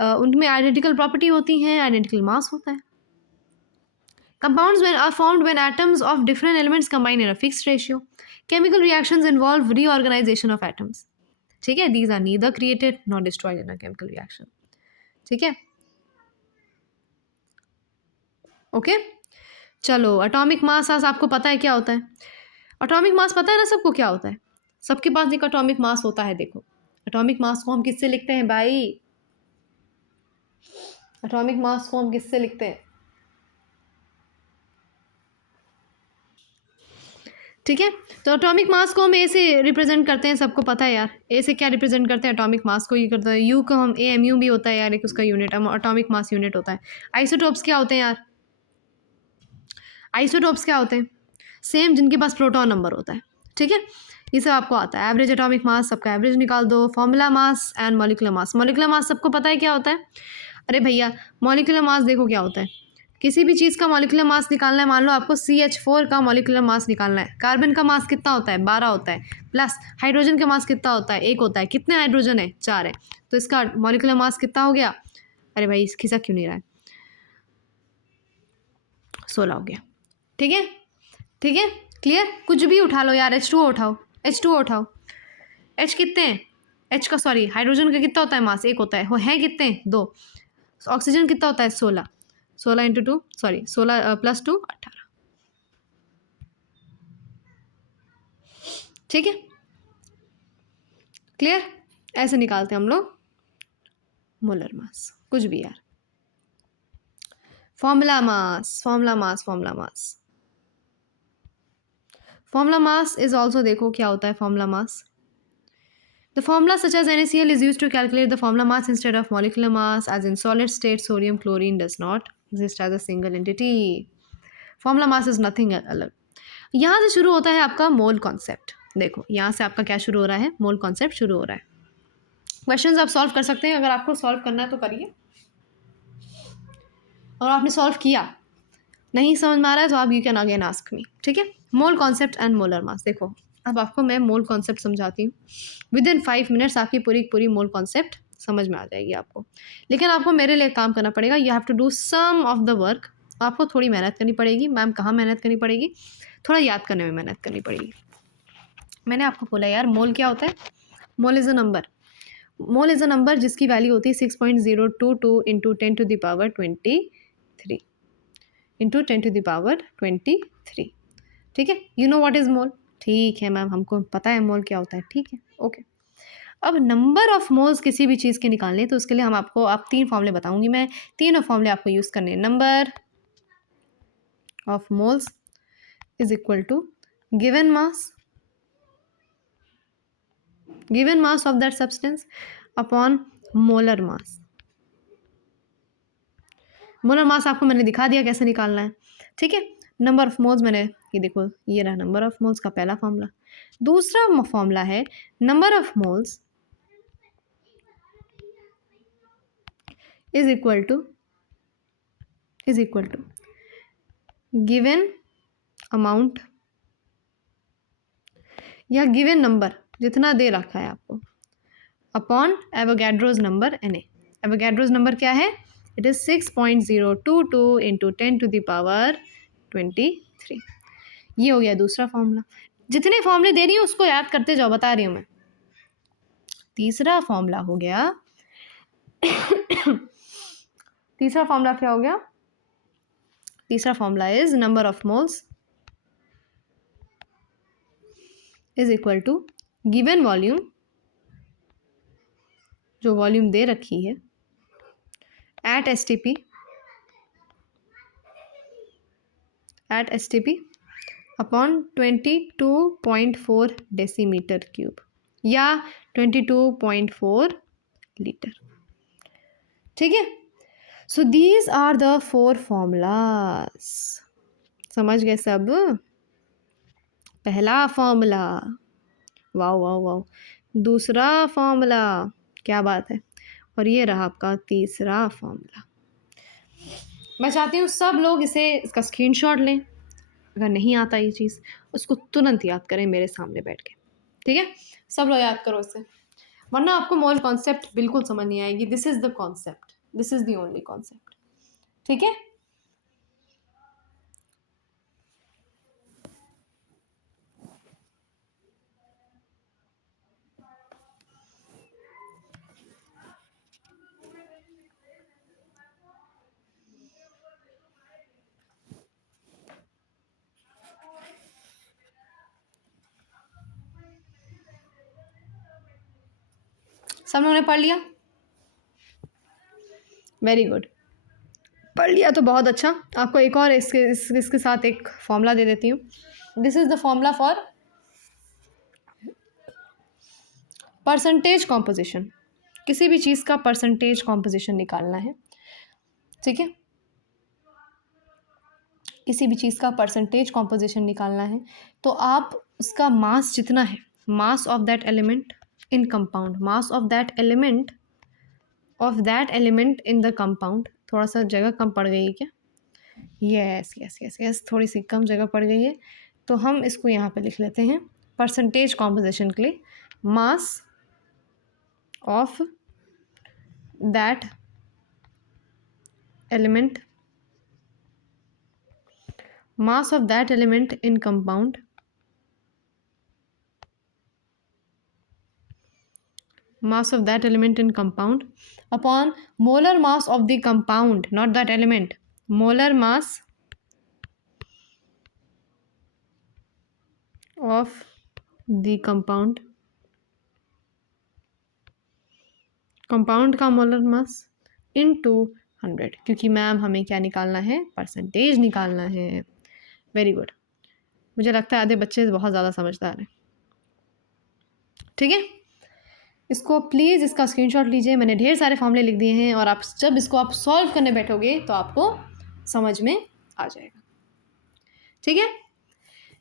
उनमें आइडेंटिकल प्रॉपर्टी होती हैं, आइडेंटिकल मास होता है। Compounds are formed when atoms of different elements combine in a fixed ratio. Chemical reactions involve reorganization of atoms. ठीक है, these are neither created nor destroyed in a chemical reaction. ठीक है, okay चलो, atomic mass आज आपको पता है क्या होता है? एटॉमिक मास पता है ना सबको क्या होता है? सबके पास एक एटॉमिक मास होता है। देखो, एटॉमिक मास को हम किससे लिखते हैं भाई? एटॉमिक मास को हम किससे लिखते हैं? ठीक है, तो एटॉमिक मास को हम ए से रिप्रेजेंट करते हैं, सबको पता है यार। ए से क्या रिप्रेजेंट करते हैं? एटॉमिक मास को ये करता है। यू को हम AMU भी होता है यार, एक उसका यूनिट, एटॉमिक मास यूनिट होता है। आइसोटोप्स क्या होते हैं यार? आइसोटोप्स क्या होते हैं? सेम, जिनके पास प्रोटॉन नंबर होता है। ठीक है, ये सब आपको आता है। एवरेज एटॉमिक मास, सबका एवरेज निकाल दो। Formula mass and molecular mass. Molecular mass सबको पता है क्या होता है? अरे भैया, मॉलिक्यूलर मास देखो क्या होता है। किसी भी चीज़ का मॉलिक्यूलर मास निकालना है, मान लो आपको CH4 का मॉलिक्यूलर मास निकालना है। कार्बन का मास कितना होता है? 12 होता है। प्लस हाइड्रोजन का मास कितना होता है? 1 होता है। कितने हाइड्रोजन है? 4 है। तो इसका मॉलिक्यूलर मास कितना हो गया? अरे भाई, खिसक क्यों नहीं रहा है? 16 हो गया। ठीक है, ठीक है, क्लियर? कुछ भी उठा लो यार, H2O उठाओ, H2O उठाओ। H कितने हैं? H का, सॉरी, हाइड्रोजन का कितना होता है मास? 1 होता है। वो है कितने? 2। ऑक्सीजन कितना होता है? 16। 16 इंटू 2, सॉरी 16 + 2 18। ठीक है, क्लियर? ऐसे निकालते हैं हम लोग मोलर मास। कुछ भी यार, formula mass, formula mass, formula mass, formula mass is also, देखो क्या होता है formula mass. The formula such as NaCl is used to calculate the formula mass instead of molecular mass, as in solid state sodium chlorine does not exist as a single entity. Formula mass is nothing अलग। यहाँ से शुरू होता है आपका mole concept. देखो, यहाँ से आपका क्या शुरू हो रहा है? मोल कॉन्सेप्ट शुरू हो रहा है। क्वेश्चंस आप सॉल्व कर सकते हैं, अगर आपको सॉल्व करना है तो करिए। और आपने सॉल्व किया, नहीं समझ में आ रहा है तो आप you can again ask me. ठीक है, mole concept and molar mass. देखो, अब आपको मैं मोल कॉन्सेप्ट समझाती हूँ। विदिन 5 मिनट्स आपकी पूरी मोल कॉन्सेप्ट समझ में आ जाएगी आपको। लेकिन आपको मेरे लिए काम करना पड़ेगा। You have to do some of the work. आपको थोड़ी मेहनत करनी पड़ेगी। मैम, कहाँ मेहनत करनी पड़ेगी? थोड़ा याद करने में मेहनत करनी पड़ेगी। मैंने आपको बोला यार, मोल क्या होता है? Mole is a number. Mole is a number जिसकी वैल्यू होती है 6.022 इंटू 10⁻23 इंटू 10⁻23। ठीक है, you know what is mole? ठीक है मैम, हमको पता है मोल क्या होता है। ठीक है, ओके। अब नंबर ऑफ मोल्स किसी भी चीज़ के निकालने, तो उसके लिए आप 3 फॉर्मूले बताऊंगी मैं। तीनों फॉर्मूले आपको यूज़ करने हैं। Number of moles is equal to given mass of that substance upon molar mass. Molar mass आपको मैंने दिखा दिया कैसे निकालना है। ठीक है, नंबर ऑफ मोल्स मैंने, ये देखो, ये रहा नंबर ऑफ मोल्स का पहला फॉर्मूला। दूसरा फॉर्मूला है number of moles is equal to given amount या गिवन नंबर जितना दे रखा है आपको upon Avogadro's number Na। Avogadro's number क्या है? It is 6.022 into 10⁻23। ये हो गया दूसरा फॉर्मूला। जितने फॉर्मूले दे रही हूँ उसको याद करते जाओ, बता रही हूँ मैं। तीसरा फॉर्मूला हो गया तीसरा फॉर्मूला क्या हो गया? तीसरा formula is number of moles is equal to given volume, जो वॉल्यूम दे रखी है, at STP upon 22.4 decimetre cube या 22.4 लीटर। ठीक है, so these are the 4 formulas. समझ गए सब? पहला फॉर्मूला, वाह वाह वाह। दूसरा फॉर्मूला, क्या बात है। और ये रहा आपका तीसरा फॉर्मूला। मैं चाहती हूँ सब लोग इसका स्क्रीनशॉट लें। अगर नहीं आता ये चीज़, उसको तुरंत याद करें मेरे सामने बैठ के। ठीक है, सब लोग याद करो इसे, वरना आपको मोल कॉन्सेप्ट बिल्कुल समझ नहीं आएगी। This is the concept, this is the only concept. ठीक है, सब लोगों ने पढ़ लिया? वेरी गुड, पढ़ लिया तो बहुत अच्छा। आपको एक और इसके साथ एक फॉर्मूला दे देती हूँ। This is the formula for percentage composition. किसी भी चीज़ का परसेंटेज कॉम्पोजिशन निकालना है, ठीक है, किसी भी चीज़ का परसेंटेज कॉम्पोजिशन निकालना है, तो आप उसका मास जितना है, मास of that element in compound, mass of that element in the compound. थोड़ा सा जगह कम पड़ गई है क्या? यस यस यस यस, थोड़ी सी कम जगह पड़ गई है, तो हम इसको यहाँ पे लिख लेते हैं परसेंटेज कॉम्पोजिशन के लिए। मास of that element, mass of that element in compound, mass of that element in compound upon molar mass of the compound, not that element, molar mass of the compound, compound का molar mass into 100, क्योंकि ma'am हमें क्या निकालना है? Percentage निकालना है। Very good, मुझे लगता है आधे बच्चे बहुत ज़्यादा समझदार हैं। ठीक है, इसको प्लीज़ इसका स्क्रीनशॉट लीजिए। मैंने ढेर सारे फॉर्मूले लिख दिए हैं, और आप जब इसको आप सॉल्व करने बैठोगे तो आपको समझ में आ जाएगा। ठीक है,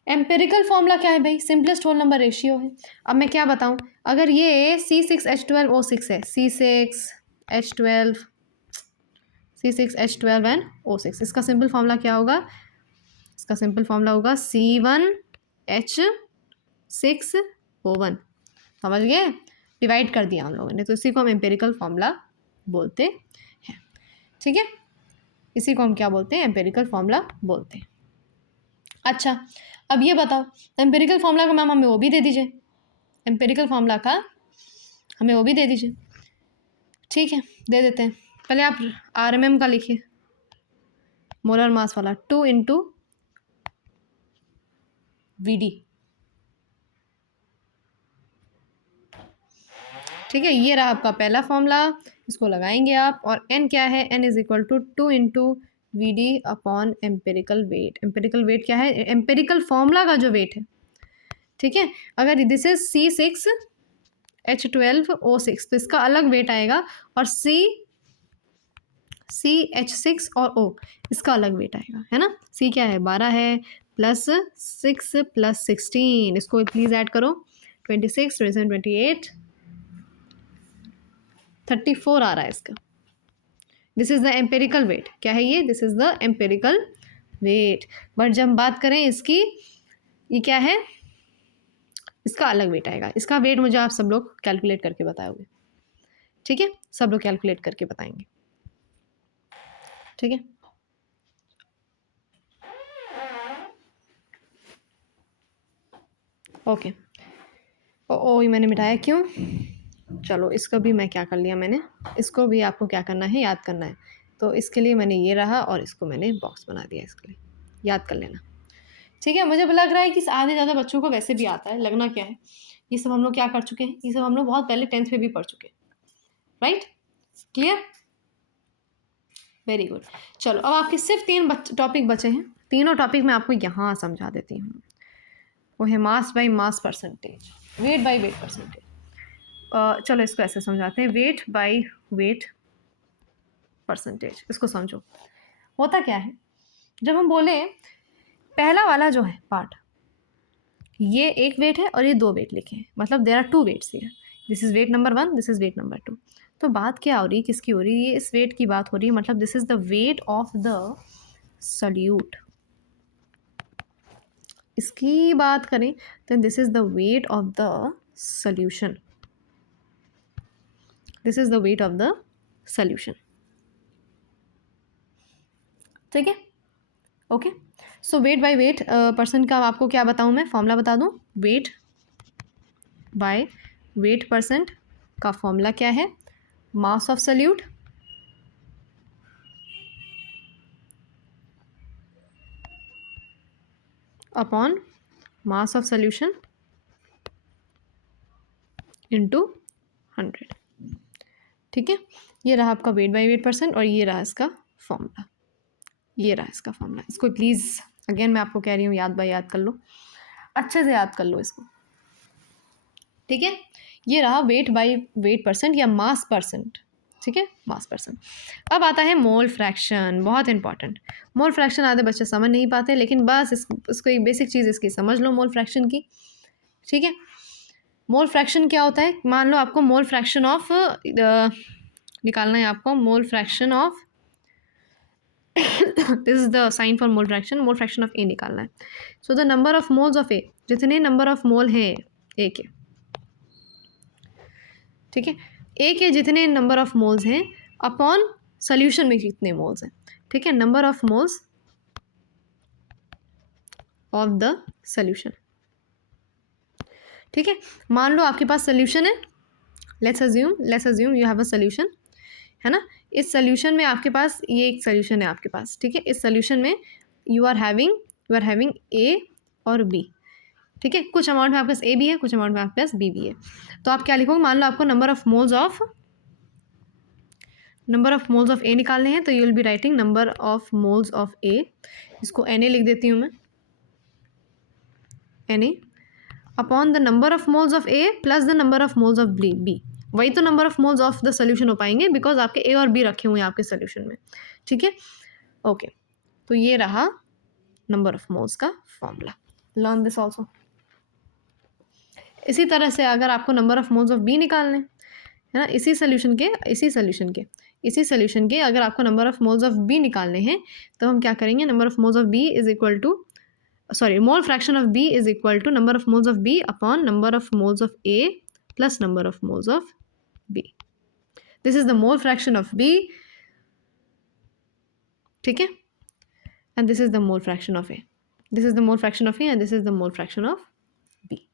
एम्पेरिकल फॉर्मूला क्या है भाई? सिंपलेस्ट होल नंबर रेशियो है। अब मैं क्या बताऊं, अगर ये C6H12O6 है, C6H12 एंड O6, इसका सिंपल फॉर्मूला क्या होगा? इसका सिंपल फॉर्मूला होगा C1H6O1। समझ गए? डिवाइड कर दिया हम लोगों ने, तो इसी को हम एम्पेरिकल फॉर्मूला बोलते हैं। ठीक है, इसी को हम क्या बोलते हैं? एम्पेरिकल फॉर्मूला बोलते हैं। अच्छा, अब ये बताओ, एम्पेरिकल फॉर्मूला का मैम हमें वो भी दे दीजिए, एम्पेरिकल फॉर्मूला का हमें वो भी दे दीजिए। ठीक है, दे देते हैं। पहले आप RMM का लिखिए, मोलर मास वाला, 2 × VD। ठीक है, ये रहा आपका पहला फॉर्मूला, इसको लगाएंगे आप। और n क्या है? n is equal to 2 × VD upon empirical weight. Empirical weight क्या है? एम्पेरिकल फॉर्मूला का जो वेट है। ठीक है, अगर दिस इज C6H12O6, तो इसका अलग वेट आएगा, और CH6 और O, इसका अलग वेट आएगा, है ना। C क्या है? 12 है, +6 + 16, इसको प्लीज़ ऐड करो। 26, 27, 28, 34 आ रहा है इसका। This is the empirical weight. क्या है ये? This is the empirical weight. But जब बात करें इसकी, ये क्या है? इसका अलग वेट आएगा। इसका वेट मुझे आप सब लोग कैलकुलेट करके बताओगे। ठीक है, सब लोग कैलकुलेट करके बताएंगे। ठीक है, ओके। ओ, ये मैंने मिटाया क्यों? चलो, इसको भी मैं क्या कर लिया मैंने, इसको भी आपको क्या करना है? याद करना है। तो इसके लिए मैंने ये रहा, और इसको मैंने बॉक्स बना दिया, इसके लिए याद कर लेना। ठीक है, मुझे लग रहा है कि आधे ज़्यादा बच्चों को वैसे भी आता है। लगना क्या है, ये सब हम लोग क्या कर चुके हैं? ये सब हम लोग बहुत पहले 10th में भी पढ़ चुके हैं। Right, clear, very good. चलो, अब आपके सिर्फ 3 टॉपिक बचे हैं। तीनों टॉपिक मैं आपको यहाँ समझा देती हूँ। वो है mass by mass percentage, weight by wait percentage. चलो, इसको ऐसे समझाते हैं, वेट बाई वेट परसेंटेज। इसको समझो, होता क्या है, जब हम बोले पहला वाला जो है पार्ट, ये एक वेट है और ये दो वेट लिखे हैं, मतलब there are two weights here, this is weight number 1, this is weight number 2। तो बात क्या हो रही है, किसकी हो रही है, ये इस वेट की बात हो रही है, मतलब this is the weight of the solute. इसकी बात करें तो this is the weight of the solution, this is the weight of the solution. ठीक है, okay. So weight by weight person का आपको क्या बताऊं मैं, फॉर्मूला बता दूं। वेट बाय वेट परसेंट का फॉर्मूला क्या है, mass of solute upon mass of solution into 100। ठीक है, ये रहा आपका वेट बाय वेट परसेंट और ये रहा इसका फॉर्मूला, ये रहा इसका फॉर्मूला। इसको प्लीज़ अगेन मैं आपको कह रही हूँ याद बाय याद कर लो, अच्छे से याद कर लो इसको। ठीक है, ये रहा वेट बाय वेट परसेंट या मास परसेंट। ठीक है, मास परसेंट। अब आता है मोल फ्रैक्शन, बहुत इंपॉर्टेंट। मोल फ्रैक्शन आधे बच्चे समझ नहीं पाते, लेकिन बस इसको एक बेसिक चीज़ इसकी समझ लो मोल फ्रैक्शन की। ठीक है, मोल फ्रैक्शन क्या होता है, मान लो आपको मोल फ्रैक्शन ऑफ निकालना है, आपको mole fraction of this is the sign for mole fraction of A निकालना है। So the number of moles of A, जितने नंबर ऑफ मोल हैं ए के, ठीक है, ए के जितने नंबर ऑफ मोल्स हैं अपॉन सोल्यूशन में कितने मोल्स हैं। ठीक है, number of moles of the solution. ठीक है, मान लो आपके पास सोल्यूशन है, let's assume you have a solution, है ना। इस सोल्यूशन में आपके पास ये एक सोल्यूशन है आपके पास। ठीक है, इस सोल्यूशन में यू आर हैविंग ए और बी। ठीक है, कुछ अमाउंट में आपके पास ए भी है, कुछ अमाउंट में आपके पास बी भी है। तो आप क्या लिखोगे, मान लो आपको number of moles of A निकालने हैं, तो you will be writing number of moles of A, इसको एन ए लिख देती हूँ मैं, N A upon the number of moles of A plus the number of moles of B. वही तो number of moles of the solution हो पाएंगे, because आपके ए और बी रखे हुए हैं आपके सोल्यूशन में। ठीक है, ओके। तो ये रहा नंबर ऑफ मोल्स का फॉर्मूला, लर्न दिस ऑल्सो। इसी तरह से अगर आपको number of moles of B निकालने, है ना, इसी सोल्यूशन के अगर आपको number of moles of B निकालने हैं, तो हम क्या करेंगे, number of moles of B is equal to mole fraction of B is equal to number of moles of B upon number of moles of A plus number of moles of B. This is the mole fraction of B, ठीक है, and this is the mole fraction of A, this is the mole fraction of A and this is the mole fraction of B.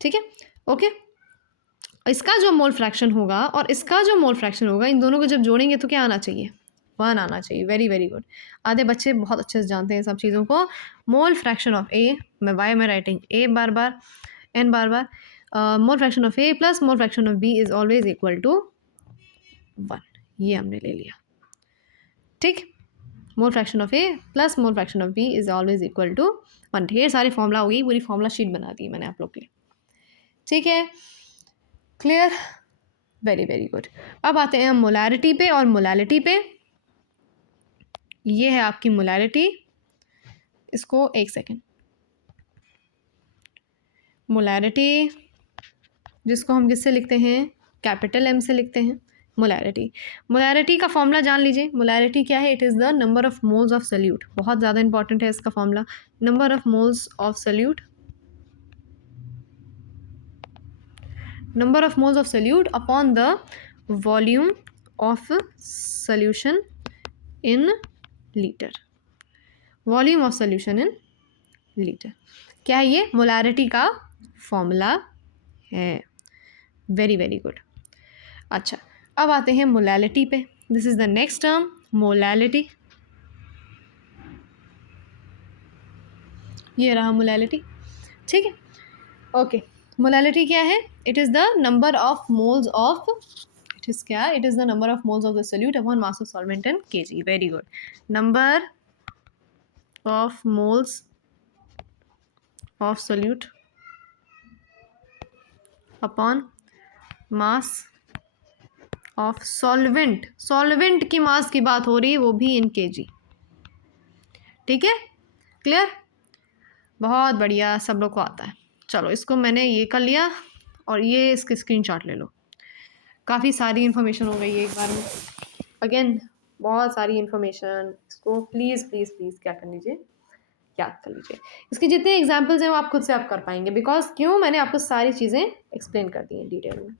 ठीक है, okay. इसका जो mole fraction होगा और इसका जो मोल फ्रैक्शन होगा, इन दोनों को जब जोड़ेंगे तो क्या आना चाहिए, 1 आना चाहिए। वेरी वेरी गुड, आधे बच्चे बहुत अच्छे से जानते हैं सब चीज़ों को। मोल फ्रैक्शन ऑफ ए, मैं वाई में राइटिंग ए बार बार एन बार बार, mole fraction of A plus mole fraction of B is always equal to 1, ये हमने ले लिया। ठीक, mole fraction of A plus mole fraction of B is always equal to 1। ढेर सारे फॉर्मूला हो गई, पूरी फॉर्मूला शीट बना दी मैंने आप लोग के लिए। ठीक है, क्लियर, वेरी वेरी गुड। अब आते हैं हम मोलैरिटी पे और मोलैलिटी पे। ये है आपकी मोलैलिटी, इसको एक सेकेंड, मोलैरिटी जिसको हम किससे लिखते हैं, कैपिटल एम से लिखते हैं। मोलैरिटी का फॉर्मूला जान लीजिए। मोलैरिटी क्या है, it is the number of moles of solute, बहुत ज़्यादा इंपॉर्टेंट है इसका formula. Number of moles of solute, number of moles of solute upon the volume of solution in litre, volume of solution in litre. क्या है ये, molarity का formula है। Very very good. अच्छा, अब आते हैं मोलैलिटी पे। This is the next term, molality. ये रहा मोलैलिटी, ठीक है, ओके। मोलैलिटी क्या है, it is the number of moles of, it is क्या, it is the number of moles of the solute upon mass of solvent in KG. Very good, number of moles of solute upon mass of solvent, solvent की mass की बात हो रही है, वो भी इन KG. ठीक है, क्लियर? बहुत बढ़िया, सब लोग को आता है। चलो इसको मैंने ये कर लिया और ये इसके स्क्रीनशॉट ले लो। काफ़ी सारी इन्फॉर्मेशन हो गई है एक बार में। अगेन बहुत सारी इन्फॉर्मेशन, इसको प्लीज़ प्लीज़ प्लीज़ क्या कर लीजिए, याद कर लीजिए। इसके जितने एग्जाम्पल्स हैं वो आप खुद से आप कर पाएंगे, बिकॉज क्यों, मैंने आपको सारी चीज़ें एक्सप्लेन कर दी हैं डिटेल में।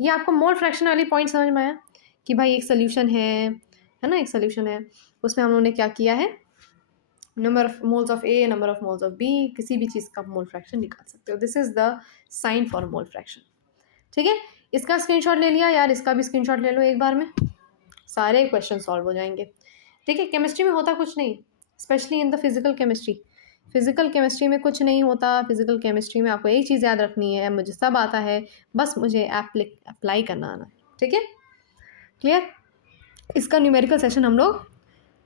ये आपको मोल फ्रैक्शन वाली पॉइंट समझ में आया कि भाई एक सोल्यूशन है ना, एक सोल्यूशन है, उसमें हम लोगों ने क्या किया है, number of moles of A, number of moles of B, किसी भी चीज़ का मोल फ्रैक्शन निकाल सकते हो। This is the sign for mole fraction. ठीक है, इसका स्क्रीनशॉट ले लिया यार, इसका भी स्क्रीनशॉट ले लो एक बार में, सारे क्वेश्चन सॉल्व हो जाएंगे। ठीक है, केमिस्ट्री में होता कुछ नहीं, specially in the physical chemistry. Physical chemistry में कुछ नहीं होता। फिजिकल केमिस्ट्री में आपको एक चीज़ याद रखनी है, मुझे सब आता है, बस मुझे अप्लाई करना आना है। ठीक है, क्लियर? इसका न्यूमेरिकल सेशन हम लोग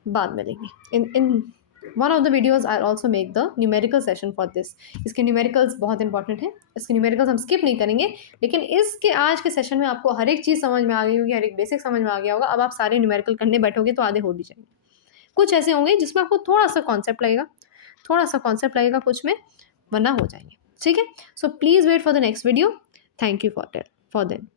बाद में लेंगे। In one of the videos I also make the numerical session for this. इसके न्यूमेरिकल्स बहुत इंपॉर्टेंट है, इसके न्यूमेरिकल्स हम स्किप नहीं करेंगे, लेकिन इसके आज के सेशन में आपको हर एक चीज़ समझ में आ गई होगी, हर एक बेसिक समझ में आ गया होगा। अब आप सारे न्यूमेरिकल करने बैठोगे तो आधे हो भी जाएंगे। कुछ ऐसे होंगे जिसमें आपको थोड़ा सा कॉन्सेप्ट लगेगा कुछ में, वरना हो जाएंगे। ठीक है, so please wait for the next video. Thank you for then.